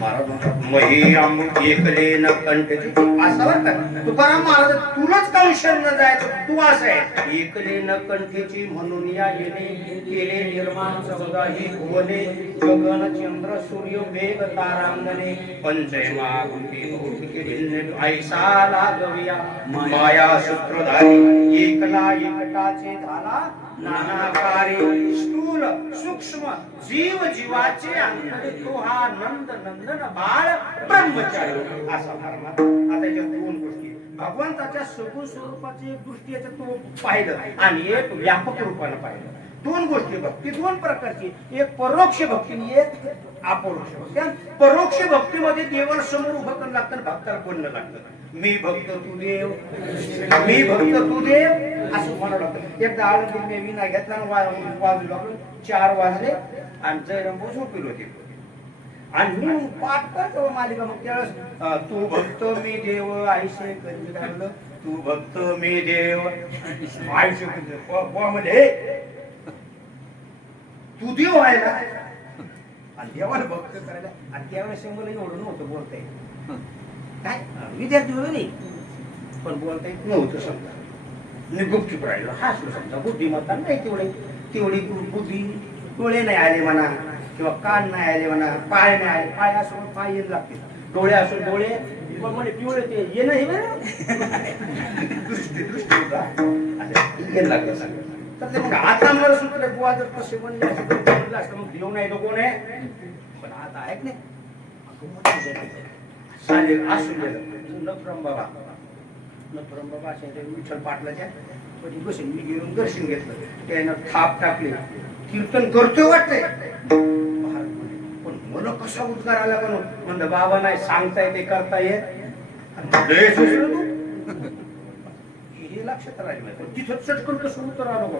महाराज म्हणतात मही अमुक एकले न कंठची असं बरं का तुकाराम महाराज तुलाच कौशल न जायचं तू असं आहे एकले न कंठीची म्हणून या येणे केले निर्माण सौदाही भुवने गगन चंद्र सूर्य वेग तारांगणे पंचमा भूती भौतिके ऐसा लागविया माया सूत्रधारी एकला एकटाचे झाला नानाकारी स्थूल सूक्ष्म जीव जीवाचे अंतर तो हा नंद नंदन बाळ ब्रह्मचारी असा परमात्मा. आता याच्यात दोन गोष्टी भगवंताच्या सगुण स्वरूपाची एक दृष्टी याच्यात तो पाहिलं आणि एक व्यापक रूपाने पाहिलं. दोन गोष्टी भक्ती दोन प्रकारची, एक परोक्ष भक्ती आणि एक अपरोक्ष भक्ती. परोक्ष भक्तीमध्ये देवाला समोर उभं करावं लागतं, भक्ताला बोलणं लागतं. मी भक्त तू देव, मी भक्त तू देव असं म्हणावं लागतं. एकदा आळंदी मी विना घेतला वाजू लागलो 4 वाजले आणि जयराम झोपेल होते आणि मी पाठ करतो मालिका. मग त्यावेळेस तू भक्त मी देव आयुष्य कधी घाललं, तू भक्त मी देव आयुष्य मध्ये तू देव आहे ना आणि देवाला भक्त करायला. आणि त्यावेळेस मला एवढं नव्हतं बोलता येत, काय विद्यार्थी होतो नाही पण बोलता येत नव्हतं. समजा मी गुपचूप राहिलो हसलो. समजा बुद्धिमत्ता नाही तेवढी बुद्धी, डोळे नाही आले म्हणा किंवा कान नाही आले म्हणा, पाय नाही आले, पाय असून पाय येणं लागते, डोळे असून डोळे म्हणजे पिवळे ते येणं हे लागलं सगळं. तर मग आता मला सुटलं बुवा जर कसे म्हणले असं मग देऊ नाही तो कोण आहे. पण आता ऐक नाही चालेल असून गेलं नफरम बाबा असे विठ्ठल पाटलाच्या पण बसून मी घेऊन दर्शन घेतलं. त्यानं थाप टाकले, कीर्तन करतोय वाटतंय. पण मला कसा उद्गार आला पण म्हणलं बाबा नाही सांगता येते करता येत हे लक्षात राहिलं नाही. पण तिथं चटकन कसं उत्तर आलं.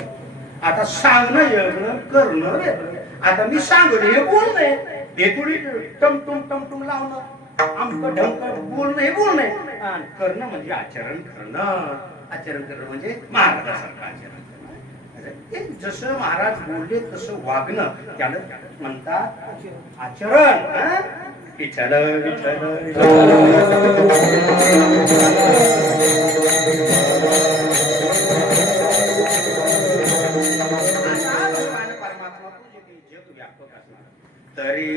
आता सांगणं वेगळं करणं वेगळं. आता मी सांगणं हे बोलणं हे थोडी टमटुम लावणं आमचं ढंक बोलणं हे बोलणं आणि करणं म्हणजे आचरण करणं म्हणजे महाराजासारखं आचरण करणं. जसं महाराज बोलले तसं वागणं त्याला म्हणतात आचरण. विठ्ठल तरी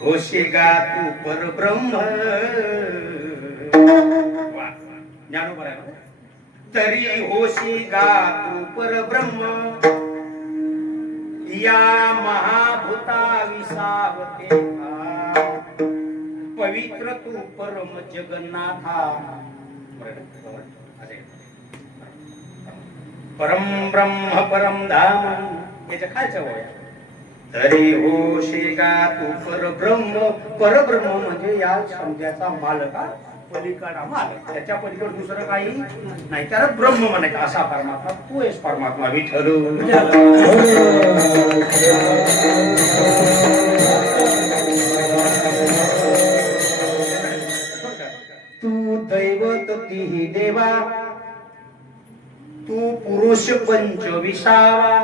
होशिगा तू परब्रह्म. ज्ञानोबर आहे. तरी होशिगा तू परब्रह्म या महाभूता विसावते पवित्र तू परम जगन्नाथा. परम ब्रह्म परम धाम याच्या खायचं वय. तरी होशिगा तू परब्रह्म म्हणजे या समजाचा मालका पलीकडा मालक, त्याच्या पलीकडे दुसरं काही नाही, त्याला ब्रह्म म्हणायचं. असा परमात्मा तू आहेस परमात्मा विठ्ठल. तू दैवत तिही देवा, तू पुरुष पंचविसावा.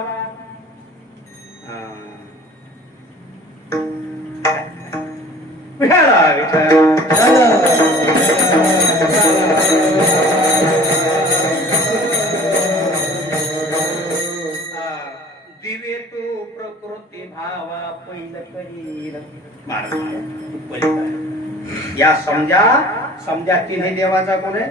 दिवे तू प्रकृती भावा पहिलं करील. या समजा तिन्ही देवाचा कोण आहे,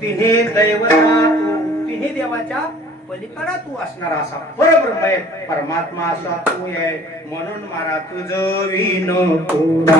तिन्ही दैवता तू, तिन्ही देवाच्या पलीकडा तू असणार असा परब्रह्म आहे परमात्मा असा तू आहे. म्हणून मारा तुझं विन पुरा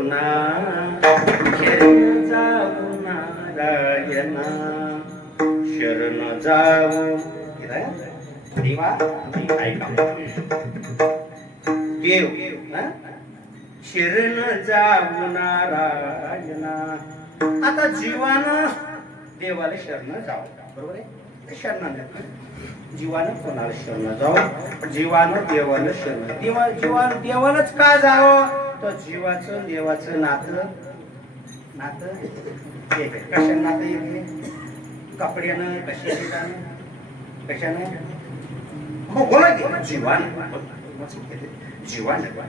जाऊना शरण जाऊ नारायणा शरण जाऊ देवा देव शरण जाऊ नारायणा. आता जीवानं देवाला शरण जावं, बरोबर आहे. शरण जीवानं कोणाला शरण जावं, जीवानं देवाला शरण. जीवानं देवालाच का जावं, तर जीवाचं देवाचं नातं एक आहे. कशानं नातं येते, कपड्यानं, कशानं हो बोला की जीवान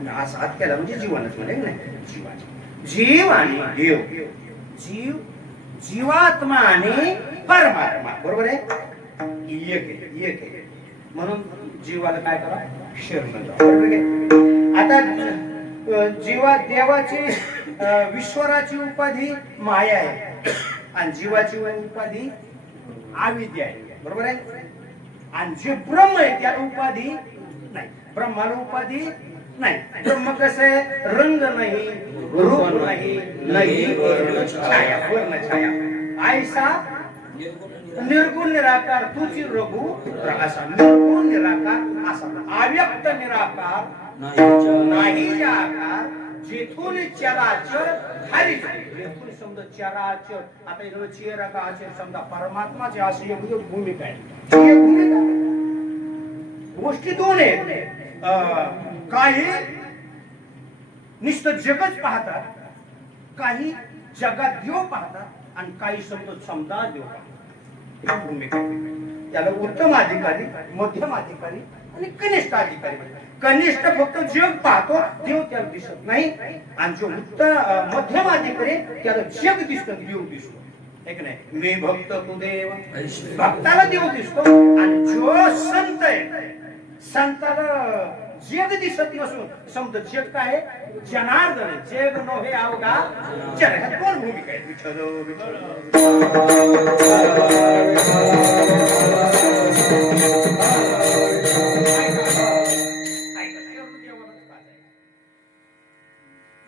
आज हात केला म्हणजे जीवानच म्हणे नाही. जीव आणि देव, जीवात्मा आणि परमात्मा, बरोबर आहे, एक आहे. म्हणून जीवाला काय करा, शरण जावा, बरोबर आहे. आता देवाची ईश्वराची उपाधी माया आहे आणि जीवाची उपाधी अविद्या आहे, बरोबर आहे. आणि जे ब्रह्म आहे त्याला उपाधी नाही, ब्रह्माला उपाधी नाही. ब्रह्म कसं आहे, रंग नाही, रूप नाही वर्ण छाया ऐसा निर्गुण निराकार तुझी रघु असा निर्गुण निराकार असा अव्यक्त निराकार नाही आकार जेथून चराचर हरी जेथून समजा चराचर. आता इकडे चेरकाचर समजा परमात्माची अशी एक भूमिका आहे. ही भूमिका गोष्टी दोन आहेत. काही नुसतं जगच पाहतात, काही जगात देव पाहतात आणि काही समजा देव पाहतात. भूमिका त्याला उत्तम अधिकारी, मध्यम अधिकारी आणि कनिष्ठ अधिकारी. कनिष्ठ फक्त जग पाहतो, देव त्याला दिसत नाही. आणि जो उत्तम मध्यम अधिकारी त्याला जग दिसतो, देव दिसतो. एक नाही, मी भक्त तू देव, भक्ताला देव दिसतो. आणि जो संत आहे संताला जग दिसत नसून समजा जग काय जनार्दन, जग नव्हे अवघा जन. ह्या दोन भूमिका आहेत.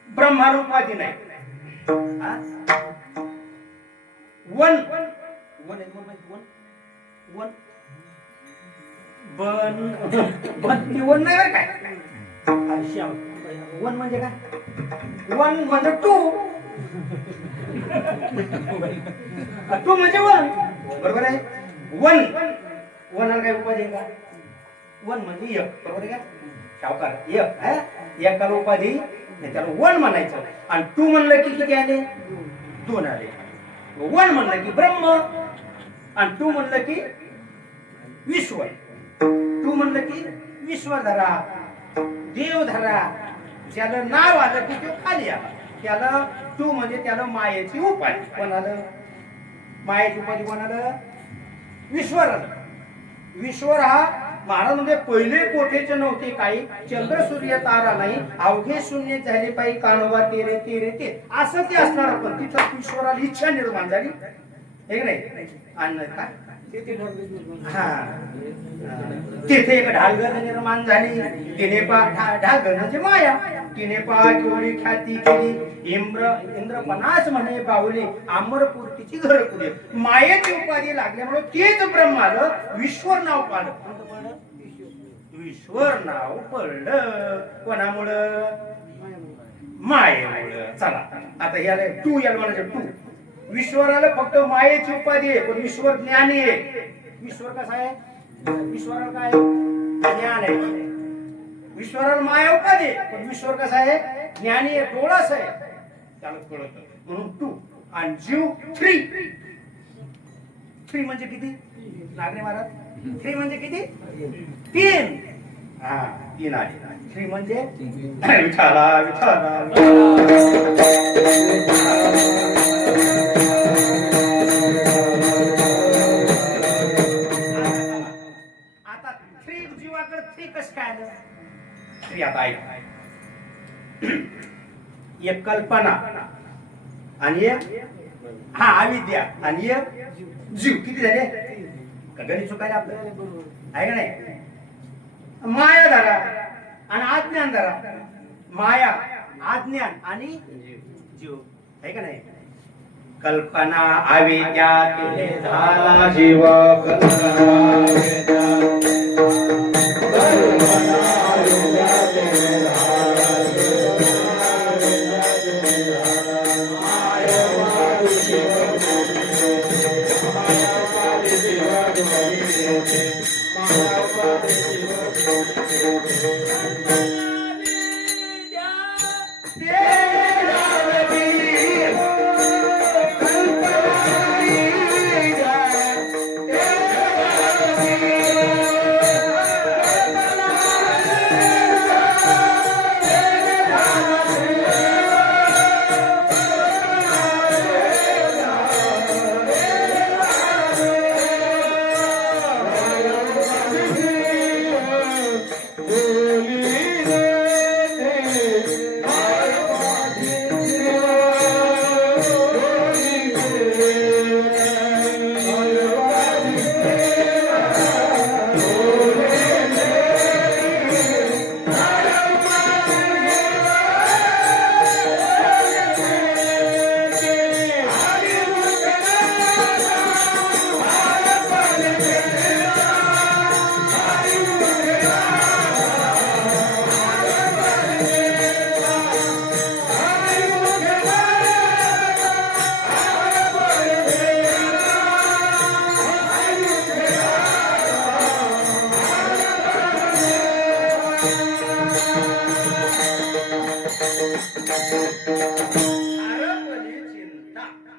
ब्रह्मारूपाधी नाही. वन वन नाही काय. वन म्हणजे काय, वन म्हणजे टू म्हणजे वन, बरोबर आहे. वनाला काय उपाधी का, वन म्हणजे एक, बरोबर आहे का. सावकार एकाला उपाधी त्याला वन म्हणायचं. आणि टू म्हणलं की किती आले, दोन आले. वन म्हणलं की ब्रह्म आणि टू म्हणलं की विश्व. टू म्हणलं की विश्वधरा, देवधरा. ज्याला नाव आलं की तो खाली आला, त्याला टू म्हणजे त्याला मायेची उपाधी. कोणाला मायेची उपाधी, कोणाला विश्वर. विश्वर हा महाराज म्हणजे पहिले कोठेचे नव्हते काही, चंद्र सूर्य तारा नाही, अवघे शून्य झाले पाहिजे कानोबा तेरे तेरे ते असं ते असणार. पण तिथं ईश्वराला इच्छा निर्माण झाली, हे नाही. आणि काय तिथे एक ढालगण निर्माण झाली. तिने ढालगण म्हणजे माया. तिने केवढी ख्याती केली, इंद्रपणास म्हणे बाहुले अमरपूर्तीची घर पुढे. मायेची उपाधी लागल्यामुळे तेच ब्रह्माला विश्वर नाव पाडलं. विश्वर नाव पडलं कोणामुळं, मायेमुळं. चला आता याला टू, याला म्हणायचं टू. विश्वराला फक्त मायेची उपाधी आहे, पण ईश्वर ज्ञानी आहे. ईश्वर कसा आहे, ईश्वराला काय ज्ञान आहे. ईश्वराला माया उपाधी आहे, पण ईश्वर कसा आहे, ज्ञानी आहे, डोळस आहे, त्याला कळत. म्हणून टू. आणि जीव थ्री. थ्री म्हणजे किती नागरे महाराज, थ्री म्हणजे किती, तीन. तीन आले. थ्री म्हणजे विठाला विठाला. आता थ्री जीवाकडे थ्री कसं काय आलं. थ्री आता एक कल्पना आणि एक अविद्या आणि एक जीव. किती झाले, गणित चुकायला आपल्याला आहे का नाही. माया धरा आणि अज्ञान धरा. माया अज्ञान आणि जीव आहे का नाही. कल्पना अविद्यातीने झाला जीव,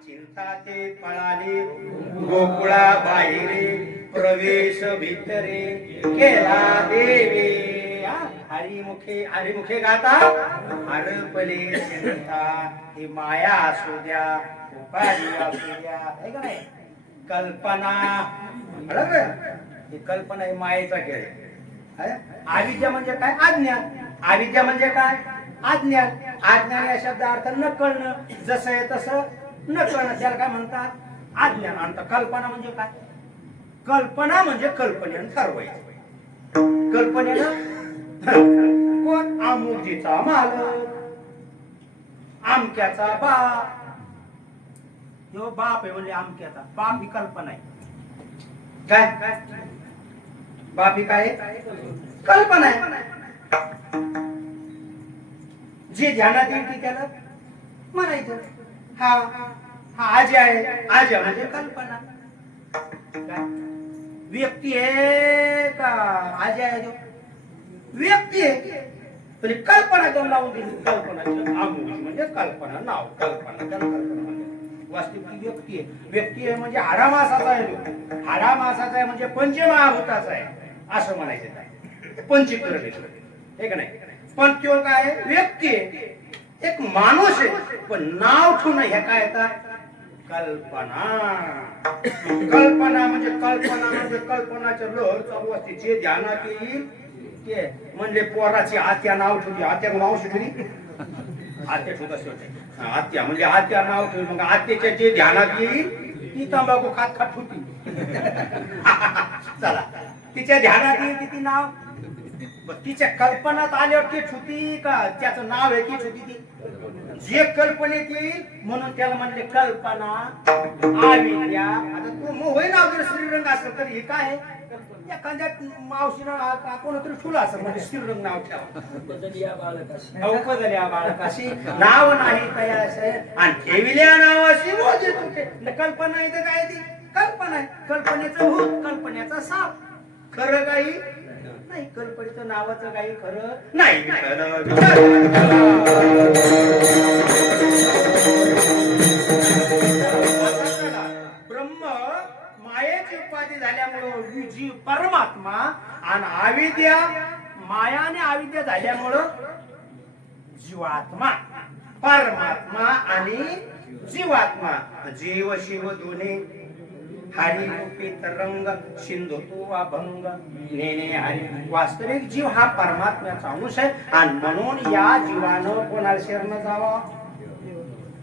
चिंता ते पळाले गोकुळा बाहेरे प्रवेश भितरे केला देवे. हरिमुखे गाता हरपले चिंता, ही माया असू द्या उपाधी असू द्या आहे का नाही. कल्पना ही कल्पना ही मायेचा खेळ आहे. अविद्या म्हणजे काय? अज्ञान. अविद्या म्हणजे काय? अज्ञान. अज्ञान या शब्दा अर्थ न कळणं, जसं आहे तसं न कळणं, त्याला काय म्हणतात? अज्ञान. आणि कल्पना म्हणजे काय? कल्पना म्हणजे कल्पनेनं ठरवायचं. कल्पनेनं कोण? अमुकीचा मालक, आमक्याचा बाप. ह्यो बाप आहे म्हणजे आमक्याचा बाप ही कल्पना आहे. काय बाप ही काय? कल्पना आहे. जे ध्यानात येईल की त्याला म्हणायचं हा हा आजी आहे. आजी म्हणजे कल्पना. व्यक्ती आहे का आजी आहे? व्यक्ती आहे पण कल्पना करून लावून दिली. कल्पना म्हणजे कल्पना, नाव कल्पना, त्याला कल्पना म्हणजे वास्तविक ती व्यक्ती आहे. व्यक्ती आहे म्हणजे आरामासाचा आहे. आरामासाचा आहे म्हणजे पंचमहाभूताचा आहे असं म्हणायचं आहे. पंचीकरण आहे का नाही. पण तो काय? व्यक्ती आहे, एक माणूस आहे, पण नाव ठेवून हे काय येतात? कल्पना. कल्पना म्हणजे कल्पनाच्या लहर चालू असते. जे ध्यानात येईल ते म्हणजे पोराची आत्या नाव ठेवली. आत्या नाव ठेवली, आत्या ठेवत असते. आत्या म्हणजे आत्या नाव ठेवली. मग आत्याच्या जे ध्यानात येईल ती तंबाखू खात खात होती. चला, तिच्या ध्यानात येईल ती नाव. तिच्या कल्पनात आल्यावर ती छुती का त्याचं नाव आहे ती छुती. ती जे कल्पनेत येईल म्हणून त्याला म्हणले कल्पना अविद्या. आता तू होय नाव जर श्रीरंग असेल तर हे काय? एखाद्या मावशीनं कोणतरी ठुला असं म्हणजे श्रीरंग नाव ठेवा. बदलिया बाळकाशी नाव नाही काय असं आणि ठेविल्या नावाशी कल्पना इथं काय? ती कल्पना आहे. कल्पनेचं भूत, कल्पनेचा साप. खरं काही नाही. कल्पनेचं नावाचं काही खरं नाही. ब्रह्म मायेची उपाधी झाल्यामुळं जीव परमात्मा आणि अविद्या माया आणि अविद्या झाल्यामुळं जीवात्मा. परमात्मा आणि जीवात्मा. जीव शिव दोन्ही हरी रूपी तरंग सिंधुत्व अभंग नेने हरी. वास्तविक जीव हा परमात्म्याचा अंश आहे आणि म्हणून या जीवानं कोणाला शरण जावं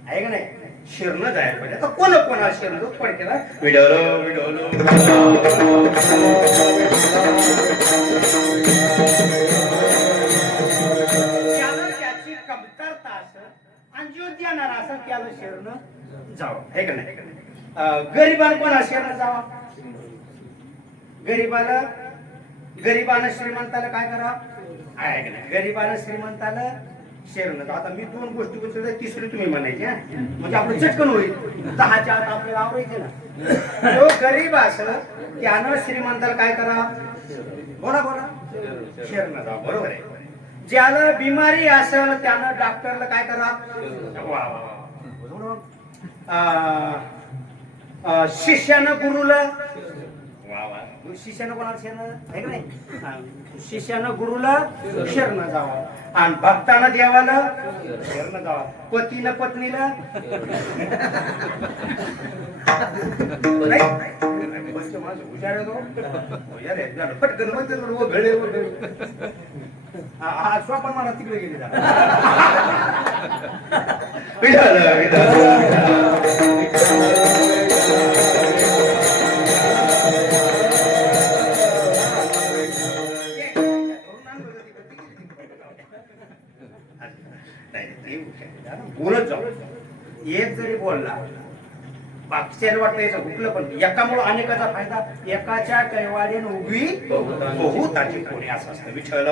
आहे का नाही? शरण जायला पाहिजे. आता कोणाला शरण जाऊ? थोडक्याला विडोलो त्याची कमतरता ज्योत देणार असं त्याला शरण जावं हे का नाही गरीबाला कोणा शरण जावा गरीबानं श्रीमंताला काय करा आहे का नाही गरीबानं श्रीमंताला शरण जावं. आता मी दोन गोष्टी बोलतो तिसरी तुम्ही म्हणायची म्हणजे आपलं चटकन होईल 10च्या आत आपल्याला आवडायचे ना जो गरीब असं त्यानं श्रीमंताला काय करा बोला बोला शरण जावं बरोबर आहे. ज्याला बिमारी असेल त्यानं डॉक्टरला काय करा शिष्यानं गुरुला शिष्यानं कोणाला शरण आहे का नाही शिष्यानं गुरुला शरण जावं आणि भक्तानं देवाला शरण जावं पतीनं पत्नीला हुशार आहे पटकन स्वप्न मला तिकडे गेले बोलत जाऊ एक जरी बोलला बाकीच्या वाटतं याचं हुकलं पण एकामुळे अनेकाचा फायदा एकाच्या कैवाड्यानं उभी बहुताची कोणी असं असतं विठ्ठल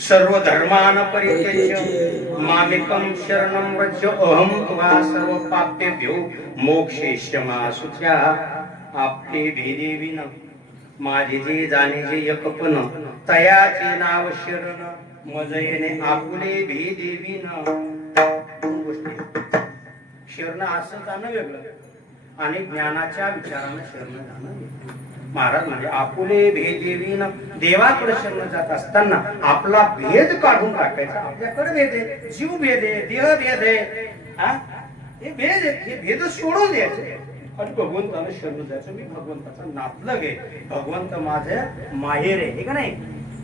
सर्व धर्मान परित्यज्य मामेकं शरणं व्रज अहं त्वा सर्व पापेभ्यो मोक्षयिष्यामि आपले भेदेविन माझे जे जाणे जे एकपन तयाचे नाव शरण मज येणे आपुले भेदेविन शरण असं जाणं वेगळं आणि ज्ञानाच्या विचारानं शरण जाणं वेगळं. महाराज म्हणजे आपुले भेदेवीन देवाकडे शरण जात असताना आपला भेद काढून टाकायचा आपल्याकडे भेद आहे जीव भेद आहे देह भेद आहे हे भेद आहे हे भेद सोडून द्यायचे आणि भगवंताला शरण जायचं मी भगवंताचा नातलग आहे भगवंत माझं माहेर आहे का नाही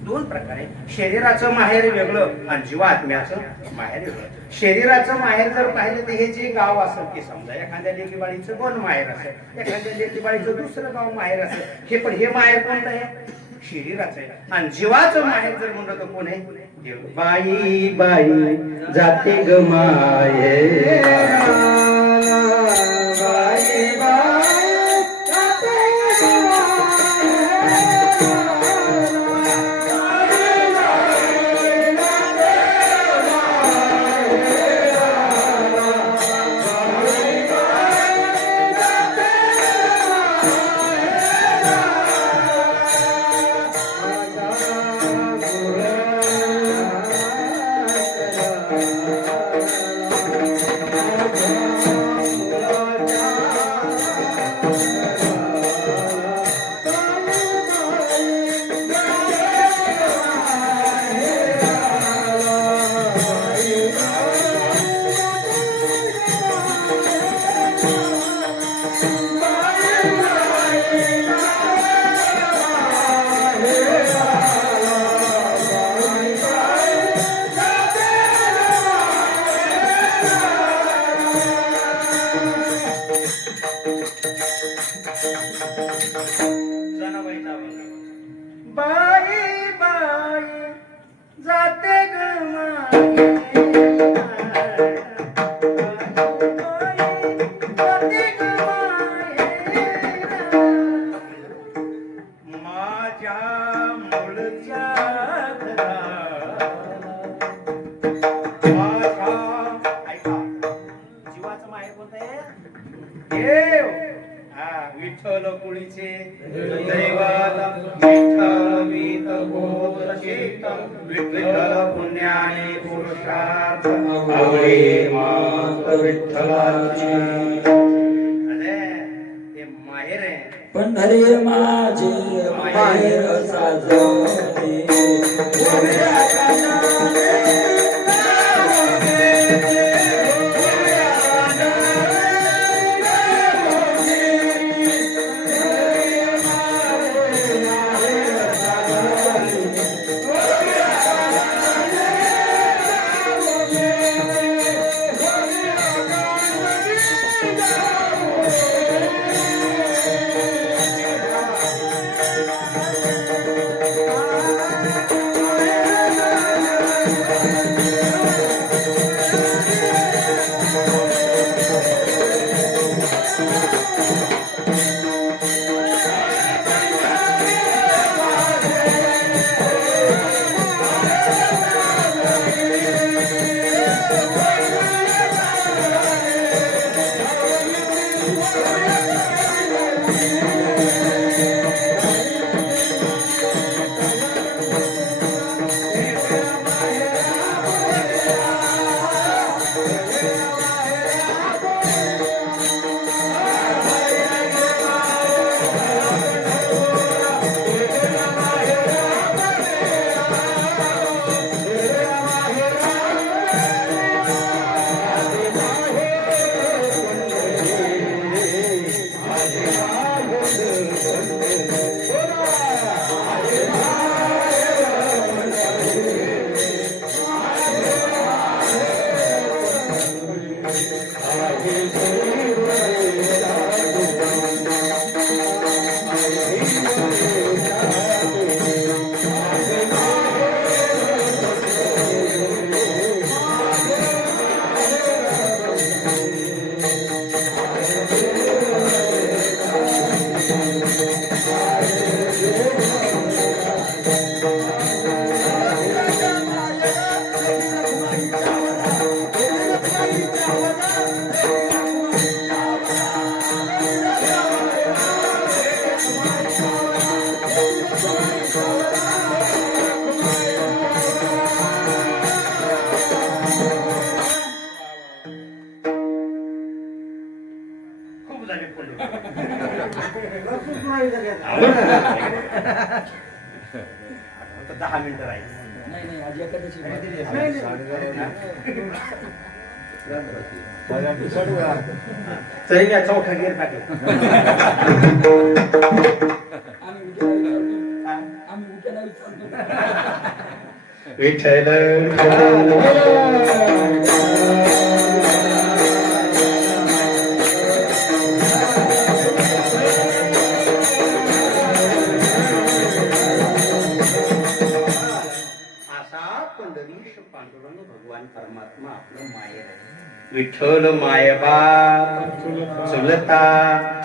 दोन प्रकारे शरीराचं माहेर वेगळं आणि जीवात्म्याचं माहेर वेगळं. शरीराचं माहेर जर पाहिलं तर हे जे गाव असेल ते समजा एखाद्या लेकीबाळीचं कोण माहेर असेल एखाद्या लेकीबाळीचं दुसरं गाव माहेर असेल हे पण हे माहेर कोणतं आहे शरीराचं आहे आणि जीवाचं माहेर जर म्हणलं तर कोण आहे बाई बाई जाते ग माये बाई बाई विठ्ठल कुळीचे दैवत विठ्ठल पुण्याने पुरुषार्थ आवडे मात विठ्ठलाची ते माहेर आहे पंढरी माझे माहेर साजवते खूप झाले फोन आता 10 मिनिटं राहील नाही नाही आज एखाद्याची तरी मी चौथा गेअर टाकला आम्ही उद्याला विचारतो विठ्ठल पंढरीश पांडुरंग भगवान परमात्मा आपलं माहेर आहे. विठ्ठल मायबा चुलता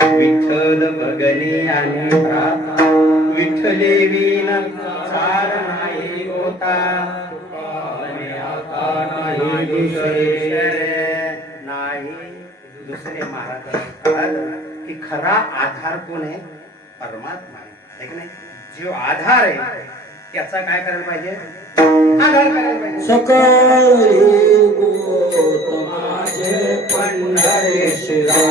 विठ्ठल भगनी आणि भ्राता विठ्ठले विन चार नाही होता आणि आता नाही दुसरे महाराज कळालं की खरा आधार कोण आहे? परमात्मा आहे की नाही? जो आधार आहे त्याचा काय करायला पाहिजे? आधार करायला पाहिजे. सकळी गोतमाचे पंढरेश्वरा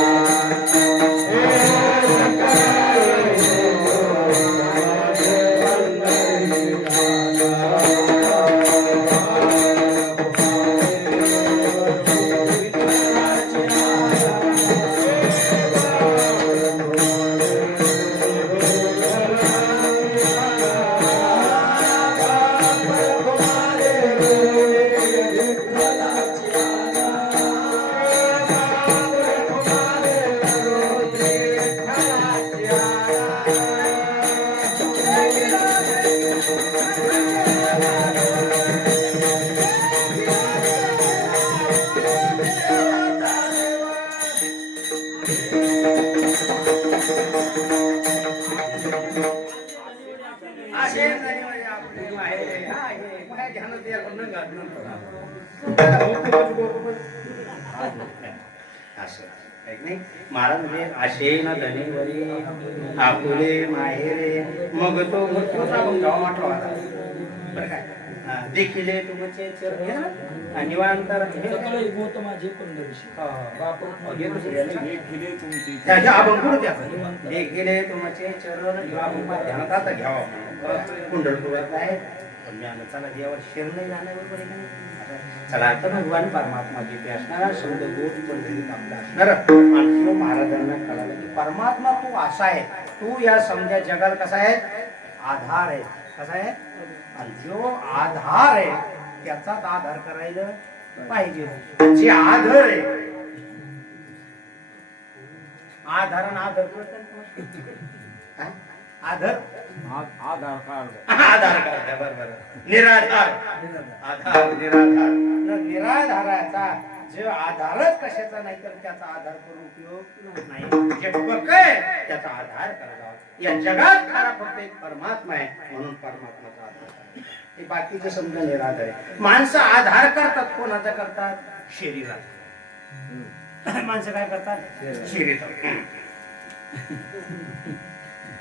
महाराज म्हणजे आशे ना धनेवरी आपुले माहेरे मग तो गाव म्हटला होता बरं काय देखिले तुमचे निवांत सकळी गोतमाचे पंढरेश्वरा गेले तुमचे चरण ध्यानात घ्यावा पंढरपुरात आहे पण मी आलं चला देवावर शेर नाही जाणार बरोबर आहे का नाही? चला आता भगवान परमात्मा जिथे असणार शब्द गोट पंढरीत आपला असणार आणि महाराजांना कळालं की परमात्मा तू असा आहे तू या समजा जगाला कसा आहे? आधार आहे. कसा आहे? आणि जो आधार आहे त्याचाच आधार करायला पाहिजे. जे आधार आहे आधार आणि आधार आधार आधार कार्ड आधार कार्ड बरोबर निराधार आधार निराधार निराधाराचा जो आधारच कशाचा नाही तर त्याचा आधार करून उपयोग नाही. जे पक्क आहे त्याचा आधार करावा. या जगात खरा फक्त एक परमात्मा आहे म्हणून परमात्माचा आधार हे बाकीचे समजा निराधार आहे. माणसं आधार करतात कोणाचा करतात? शरीराचा. माणसं काय करतात? शरीराचा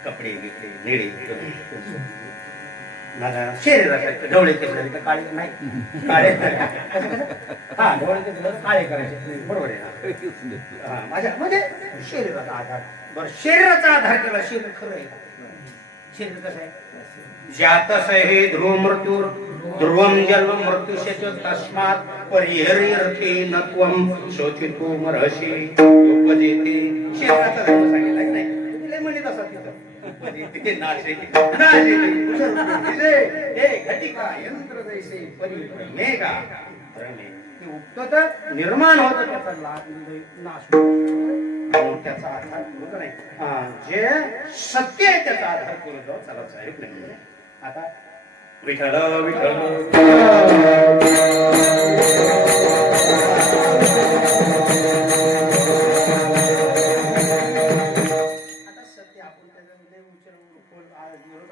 कपडे बिपडे निळे शरीरासारखे ढवळे केसरी का काळे नाही काळे हा ढवळे केसरी काळे करायचे बरोबर आहे ना. माझ्या म्हणजे शरीराचा आधार बरं शरीराचा आधार केला शरीर खरं आहे. शरीर कसं आहे? ज्यातस हे ध्रुव मृत्यू ध्रुवम जन्म मृत्यूशेच तस्मात् परिहरीर्थे न त्वं शोचितो मरहसि उपजेते. शरीराचा धर्म सांगितला की नाही लय म्हणत असतात तिथं उपजेते नाशे नाशे हे घटिका यंत्र जैसे परिमेगा ते उगतं तर निर्माण होतं त्याचा नाश होतो. म्हणून त्याचा आधार करू नाही. जे सत्य आहे त्याचा आधार करू जाऊ. चला साहेब नाही आता विठ्ठल विठ्ठल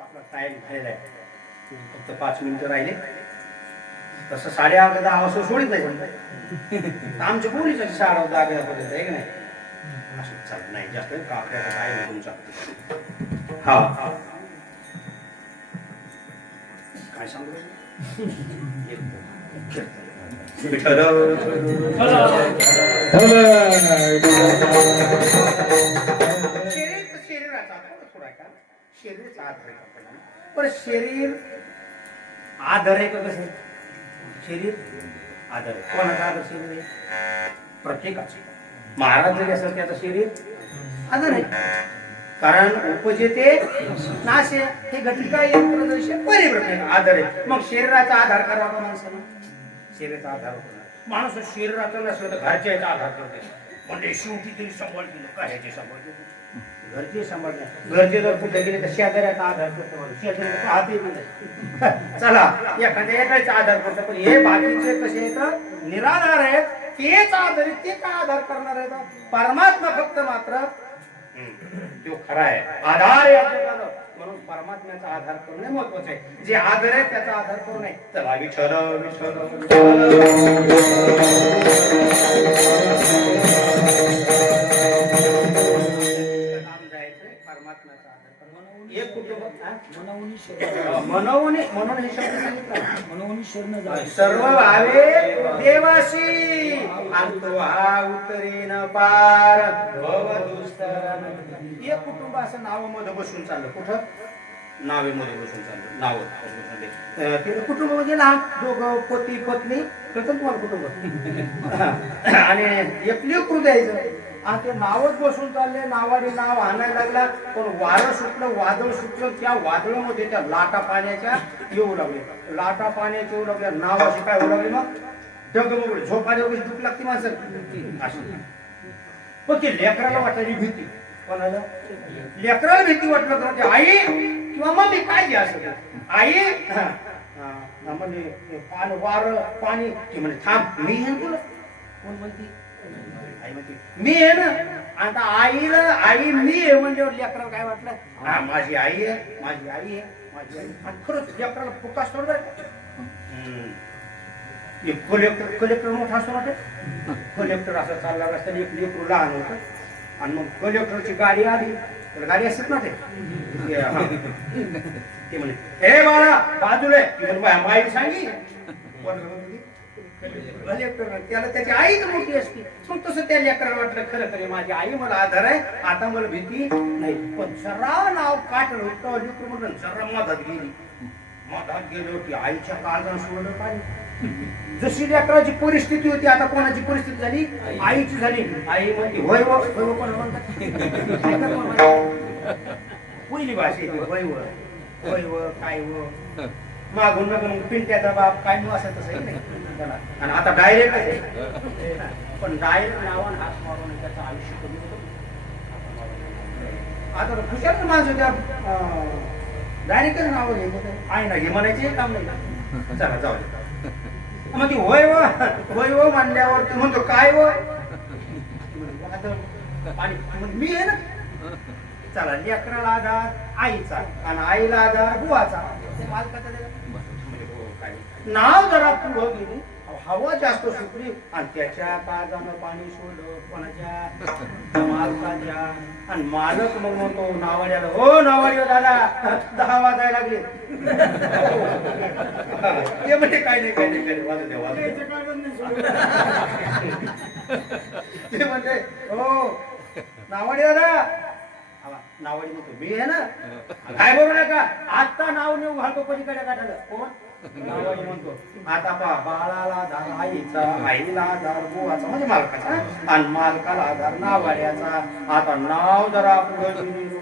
आपला टाइम झालेला आहे. फक्त 5 मिनिटं राहिले. तसं 11:30 वाजता सोडित नाही. आमच्या पोलीस 11:30 वाजेपर्यंत आहे की नाही. असं चालत नाही जास्त आपल्याला काय तुमचा हा काय सांगू विठ्ठल शरीराचा थोडा का शरीराचा आधार आहे. पण शरीर आधार आहे का कसं शरीर आधार आहे. कोणाचा आधार शरीर आहे प्रत्येकाचे. महाराज जरी असेल त्याचं शरीर आधार आहे. कारण उपजेते नाश हे घटिका यंत्र परिभ्रमण आधार आहे. मग शरीराचा आधार करावा माणसानं. शरीराचा आधार होतो माणूस शरीराचा नसलं तर घरच्याचा आधार करते. म्हणजे शेवटी तरी सांभाळतील काय ह्याचे सांभाळते घरचे सांभाळते. घरचे जर कुठे गेले तर शेजाऱ्याचा आधार करतो. शेजाऱ्याचा हातही नाही. चला एखाद्या एकाचा आधार करतो. पण हे बाकीचे कसे आहेत निराधार आहेत. तेच आधारित ते का आधार करणार आहेत. परमात्मा फक्त मात्र तो खरा आहे आधार आहे. म्हणून परमात्म्याचा आधार करणे महत्वाचं आहे. जे आधार आहे त्याचा आधार करू नये. चला विठ्ठल विठ्ठल परमात्म्याचा आधार करणं. एक कुटुंब मनवून म्हणून हे शब्द सांगितलं. मनवून शरण सर्व भावे देवासी अंतो हा उतरेन पार भव दुस्तर. एक कुटुंब असं नावामध्ये बसून चाललं. कुठं नावेमध्ये बसून चाललं. नाव ते कुटुंब म्हणजे लहान दोघं पती पत्नी कळतं तुम्हाला कुटुंब आणि एक लेकरू द्यायचं. ते नावच बसून चालले. नावाने नाव आणायला लागला. पण वारं सुटलं वादळ सुटलं. त्या वादळामध्ये त्या लाटा पाण्याच्या येऊ लागले. लाटा पाण्याच्या येऊ लागल्या. नाव अशी काय होऊ लागली मग डगमगली. झोपायला वगैरे दुख लागते माणसं अशी. पण ते लेकराला वाटायची भीती. कोणाला लेकराला भीती वाटलं तर ते आई किंवा मम्मी काय घ्या असं आई म्हणजे वार पाणी म्हणजे थांब मी आहे तुला कोण म्हणते आई म्हणते मी आहे ना. आता आईला आई मी आहे म्हणजे लेकराला काय वाटलं हा माझी आई आहे माझी आई आहे माझी आई. आणि खरंच लेकराला फुकास सोडलं. कलेक्टर मोठा असतो ना ते कलेक्टर असं चालला असताना एक लेकरू लहान होतं. आणि मग कलेक्टरची गाडी आली. तर गाडी असत ना ते म्हणे हे बाळा बाजूला माई सांगी कलेक्टर त्याला त्याची आई तर मोठी असते. मग तसं त्या लेकराला वाटलं खरं खरं माझी आई मला आधार आहे. आता मला भीती नाही. पण जरा नाव काटलं होतं लेकरू म्हणलं जरा मधात गेली. मधात गेली होती आईच्या काळजानं सोडलं पाणी. जशी लेकराची परिस्थिती होती आता कोणाची परिस्थिती झाली आईची झाली. आई म्हणते होय व होय व कोण म्हणतात पहिली भाषा होय व होय व काय व मागून मागून पिंट्याचा बाप काय मग असं तसं नाही. आणि आता डायरेक्ट आहे. पण डायरेक्ट नावान हात मारून त्याचं आयुष्य कमी होतं. आता खुशाल माणसं त्या डायरेक्टच नाव घ्यायचं आई ना घे म्हणायचे काम नाही. चला जाऊ मग होय व मांडल्यावर तू म्हणतो काय व पाणी मी आहे ना. चला लेकराला आधार आईचा आणि आईला आधार बुवाचा. नाव जरा पुढं गेली हवा जास्त सुटली आणि त्याच्या काळजानं पाणी सोडलं कोणाच्या मालकाच्या. आणि मालक मग म्हणतो नावाड्याला हो नावाडी दादा 10 वाजायला लागले. ते म्हणजे काय नाही काय नाही काय वाजू द्या वाजू ते म्हणते हो नावाडी दादा. नावाडी म्हणतो मी आहे ना काय बोलू नका आता नाव नेऊ घालतो पलीकडे काढायला कोण नावाडी म्हणतो. आता पहा बाळाला आधार आईचा आईला आधार बुवाचा म्हणजे मालकाचा आणि मालकाला आधार नावाड्याचा. आता नाव जरा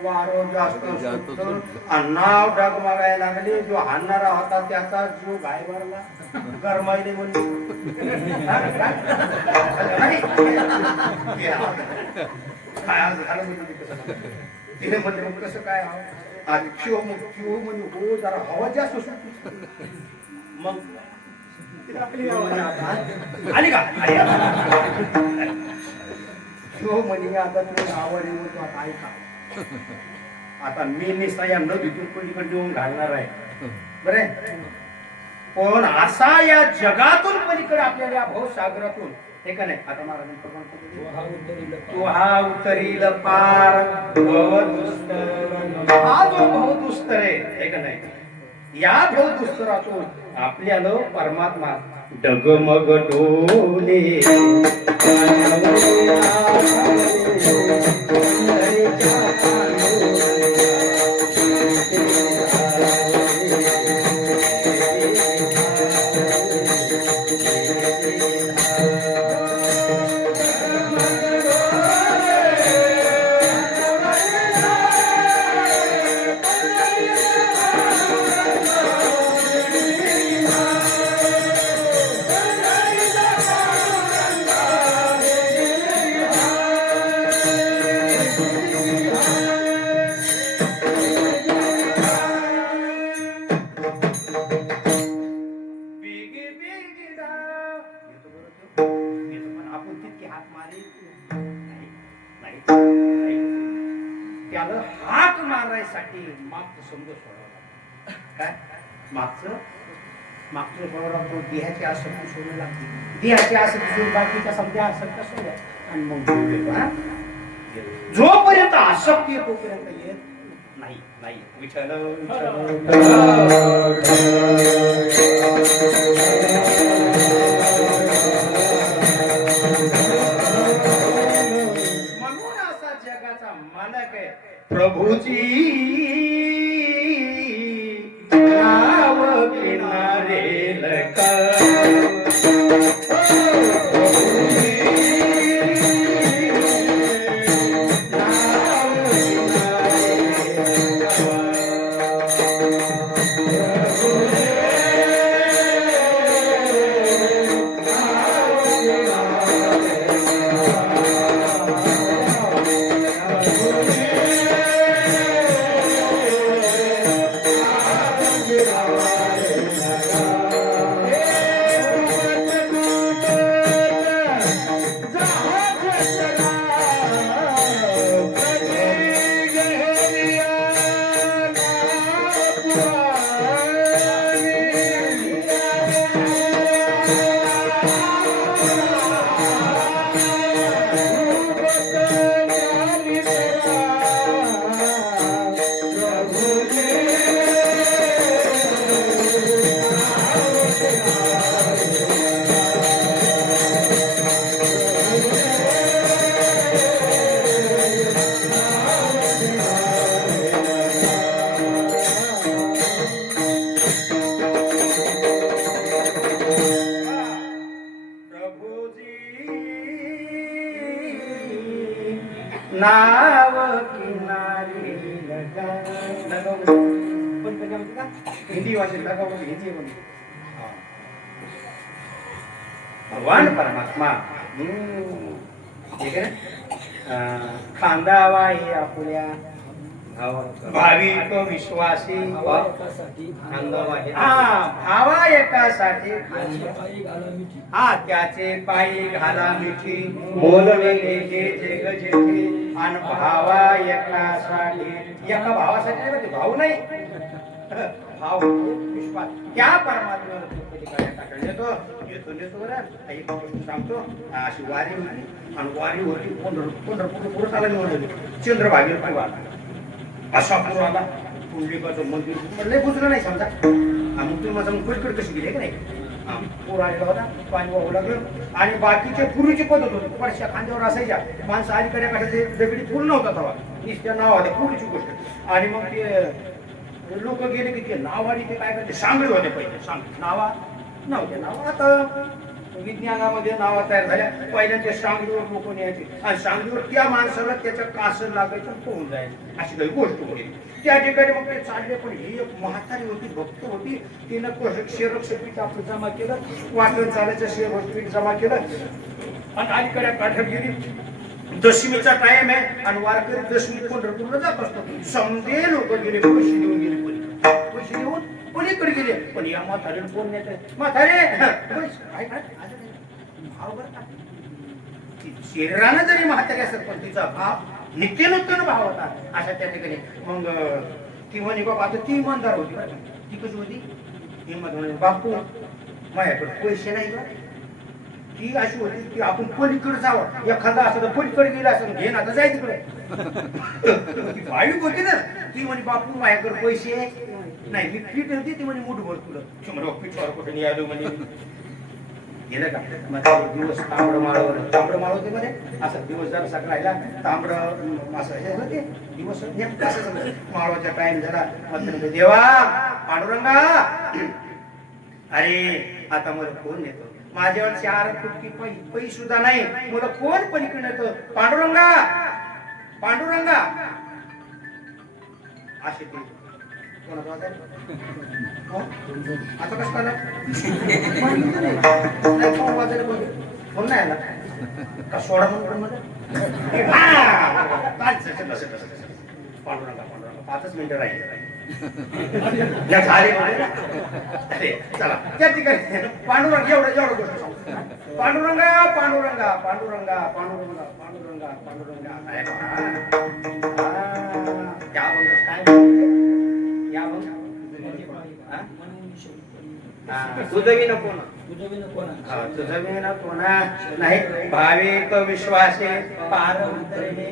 वारो जास्त सुटलं आणि नाव डगमगायला लागले. जो हाणणारा होता त्याचा जीव घाय भरला गरमाईले म्हणून नाही. काय आज झालं म्हणजे कसं तिने म्हणते मग कसं काय आणि शिव म्हणजे हो जरा हवा जास्त सुटतो मग तिला आपली आली का शिव म्हणजे आता तुम्ही आवड होतो आता ऐका आता मी निस्ता या नदीतून पलीकडे येऊन घालणार आहे बरे पण असा या जगातून पलीकडे आपल्याला या भवसागरातून हे का नाही आता महाराज तू हा उतरील पार भवदुस्तर हा जो भवदुस्तर आहे हे का नाही या भवदुस्तरातून आपल्याला परमात्मा डगमग डोले त्याला हात मारायसाठी मागचं समज सोडावं काय मागचं सोडावं देहाची आसक्ती सोडू लागते देहाची आसक्ती सोडून बाकीच्या समजा आसक्ती सोडल्या आणि मग जोपर्यंत आसक्ती आहे तोपर्यंत येत नाही विठ्ठल म्हणून असा जगाचा मालक आहे प्रभूजी नाव किनारे लका नाव किनारे लगा पण का हिंदी भाषेत लगा हिंदी म्हणून भगवान परमात्मा ठीक आहे खांदावा हे आपल्या भाविक विश्वासी भावा एकासाठी हा त्याचे पायी घाला मिठी बोलवे जे गजेचे आणि भावा एकासाठी एका भावासाठी नाही भाऊ नाही भाव विश्वास त्या परमात्म्यावर येतो बरं एक गोष्ट सांगतो अशी वारी म्हणे आणि वारीवरती पंढरपूर आला निवडली चंद्रभागेवर पण वाढला असा पूर आला पुंडलिकाचं मंदिर म्हणलं गुजलं नाही समजा मग तुम्ही माझा पलीकडे कशी गेले का नाही पूर आलेला होता पाणी वाहू लागलं आणि बाकीचे पूर्वीची पद्धत होती परशा खांद्यावर असायच्या माणसं अलीकडे कशाचे दगडी पूल नव्हता तेव्हा नुसत्या नाव होते पूर्वीची गोष्ट आणि मग ते लोक गेले की ते नावाने ते काय करते सांगळे होते पहिले सांग नावा नव्हते नाव आता विज्ञानामध्ये नावा तयार झाल्या. पहिल्या ते सांगलीवर लोक न्यायचे आणि सांगलीवर त्या माणसाला त्याच्या कासर लागायचं पोहून जायचं, अशी काही गोष्ट होती. त्या ठिकाणी मग ते चालले. पण ही एक म्हातारी होती, भक्त होती. तिनं शेरक्षपीठ आपलं जमा केलं, वाटण चालायचं शेरपीठ जमा केलं आणि अलीकडे काठ्यात गेली. दशमीचा टाइम आहे आणि वारकरी दशमी पंढरपूरला जात असतो. समजे लोक गेले, पैसे देऊन गेले, पैसे देऊन पलीकडे गेले. पण या म्हातारीला कोण नेत? म्हातारे शरीरानं जरी म्हातारी असत पण तिचा भाव नित्य भाव होता. अशा त्या ठिकाणी मग ती म्हणे बाबा, आता ती इमानदार होती. ती कशी होती? हिंमत म्हणे, बापू माझ्याकडे पैसे नाही का? ती अशी होती की आपण पलीकडे जावं, एखादा असं तर पलीकडे गेला असं घे ना, तर जाय तिकडे. ती भाविक होती ना. ती म्हणे बापू माझ्याकडे पैसे नाही. मी पीठ होती, ती म्हणे मुठभर तुला पीठावर कुठे नाही आलो म्हणे. गेलं का? मग दिवस तांबडं माळ होते मध्ये. असं दिवस जरा सकाळला तांबडं असं हे होते दिवस माळवाचा टाइम झाला. मग देवा पांडुरंगा, अरे आता मला कोण नेतो? माझ्यावर 4 फुटकी पैसे सुद्धा नाही, मला कोण पलीकडे नेतो? पांडुरंगा पांडुरंगा असे ते कोणाचा वाजायला? आता कसं झालं? फोन वाजायला फोन नाही आला का? सोडा म्हणून पांडुरंगा पांडुरंगा 5 मिनिटं राहिले. चला त्या ठिकाणी पांडुरंग एवढं गोष्ट सांगतो. पांडुरंगा पांडुरंगा पांडुरंगा पांडुरंगा पांडुरंगा पांडुरंगा काय तुझं नको ना, तुझं नको ना. नाही भाविक विश्वासे पार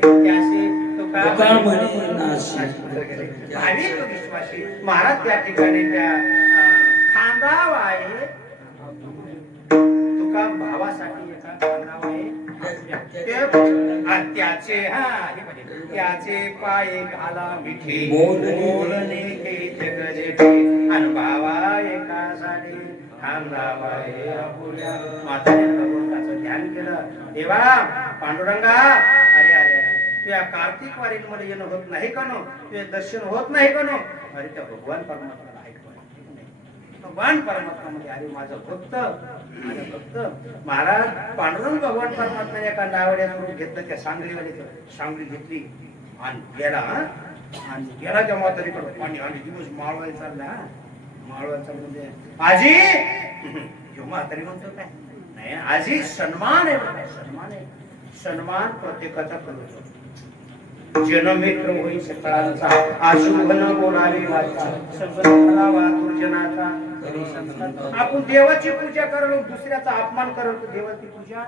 त्याशी भाविक विश्वासी महाराज त्या ठिकाणी त्या खांदाव आहे. तुका भावासाठी एका खांदाव आहे. त्याचे पाय घाला मिठी, बोलणे आणि भावा एकासाठी खांदाव आहे. म्हाताऱ्यानं ध्यान केलं. देवा पांडुरंगा, अरे अरे तुझ्या कार्तिक वारीमध्ये येणं होत नाही का नो? तुझे दर्शन होत नाही का नो? अरे त्या भगवान परमात्माला ऐकतो. भगवान परमात्मा मध्ये अरे माझं भक्त महाराज पांडुरंग भगवान परमात्म्याने एका नावड्याचं रूप घेतलं. त्या सांगली घेतली आणि गेला त्या म्हातारीकडे. पाणी आणि दिवस माळवायला चालला. माळवायचा म्हणजे आजी म्हातारी म्हणतो काय नाही, आजी सन्मान आहे, सन्मान आहे. सन्मान प्रत्येकाचा करतो. जनमित्र होई सकळांचा, अशुभ न बोलावे वाचा, सज्जन करावा दुर्जनाचा. आपण देवाची पूजा करलो, दुसऱ्याचा अपमान करतो. देवाची पूजा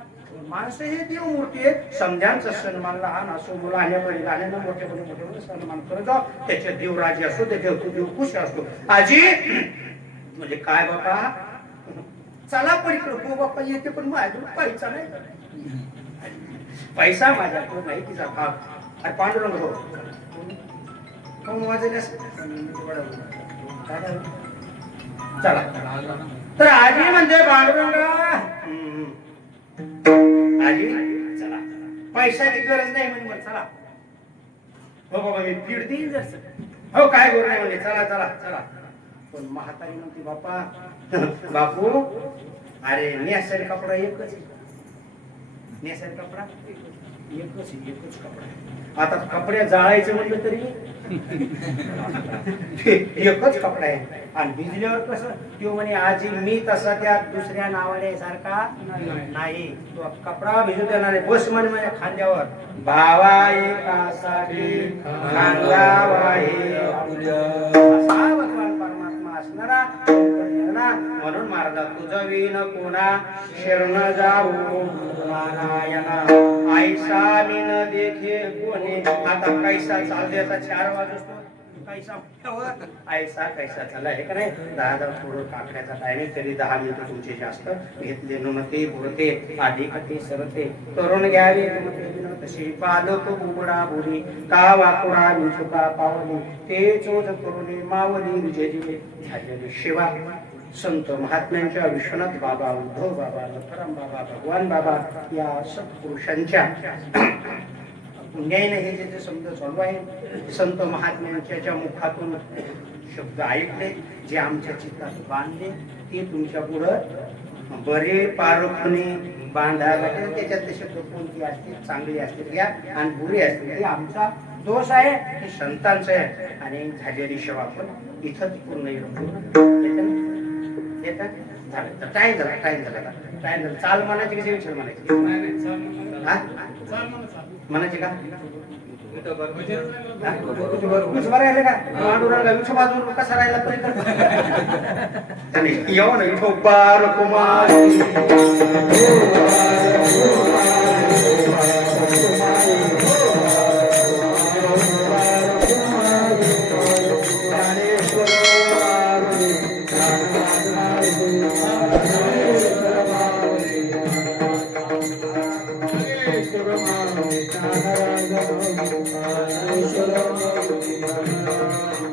माणसं हे देव मूर्ती आहे. समध्यांचा सन्मान लहान असो, मुलाने लहान मोठे सन्मान करत जाऊ. त्याच्या देवराजी असो, त्याच्या देव खुश असतो. आजी म्हणजे काय बाबा, चला पलीकडे. हो बाप्पा येते, पण माझ्याकडे पैसा नाही. पैसा माझ्याकडे नाही, तिचा भाग. अरे पांडुरंग हो वाजले चला. तर आजी म्हणजे पांडुरंगा, आजी चला, पैशाची गरज नाही म्हणजे चला. हो बाबा मी पीड देईन जर. हो काय गरज नाही म्हणजे चला चला चला. पण म्हातारी म्हणते बापा बापू, अरे नेसारी कपडा एकच, नेसारी कपडा एकच कपडा. आता कपड्या जाळायचं म्हटलं तरी एकच कपडा आहे. आणि भिजल्यावर कसं तो म्हणे आजी मी तसा त्या दुसऱ्या नावाने सारखा नाही. तो कपडा भिजू देणार नाही. बस म्हणे माझ्या खांद्यावर भावा एकासाठी खांदावा भगवान परमात्मा असणारा म्हणून महाराज तुझं विण कोणा शरण जाऊ नारायणा. ऐसा मी न देखे कोणी. आता कैसा चालल्याचा 4 वाजतो. कैसा ऐसा कैसा चालला हे का नाही. 10 थोडं काकड्याचा टायमिंग तरी 10 मिनिटं तुमचे जास्त घेतले. नुमते बुरते अधिकते सरते करून घ्यावे तसे पालक उघडा बुरी का वाकुडा निचुका पावली ते चोज करून मावली विजय झालेली शिवा. संत महात्म्यांच्या विश्वनाथ बाबा, उद्धव बाबा, लखराम बाबा, भगवान बाबा या सत्पुरुषांच्या पुण्याने हे जे शब्द चालू आहे, संत महात्म्यांच्या मुखातून शब्द ऐकले, जे आमच्या चित्तात बांधले, ते तुमच्या पुढं बरे पारखणे बांधायला लागेल. त्याच्यातले शब्द कोणती असतील, चांगली असतील घ्या आणि बुरी असतील, हे आमचा दोष आहे, हे संतांचं आहे. आणि झालेली सेवा आपण इथं पूर्ण टाइम झाला. चाल म्हणायची कशी विचार म्हणायची म्हणायची का राहिले का पांडुरंगा विठू बाजून कसा राहिला तरी येऊ ना विठो बार कुमार Thank you.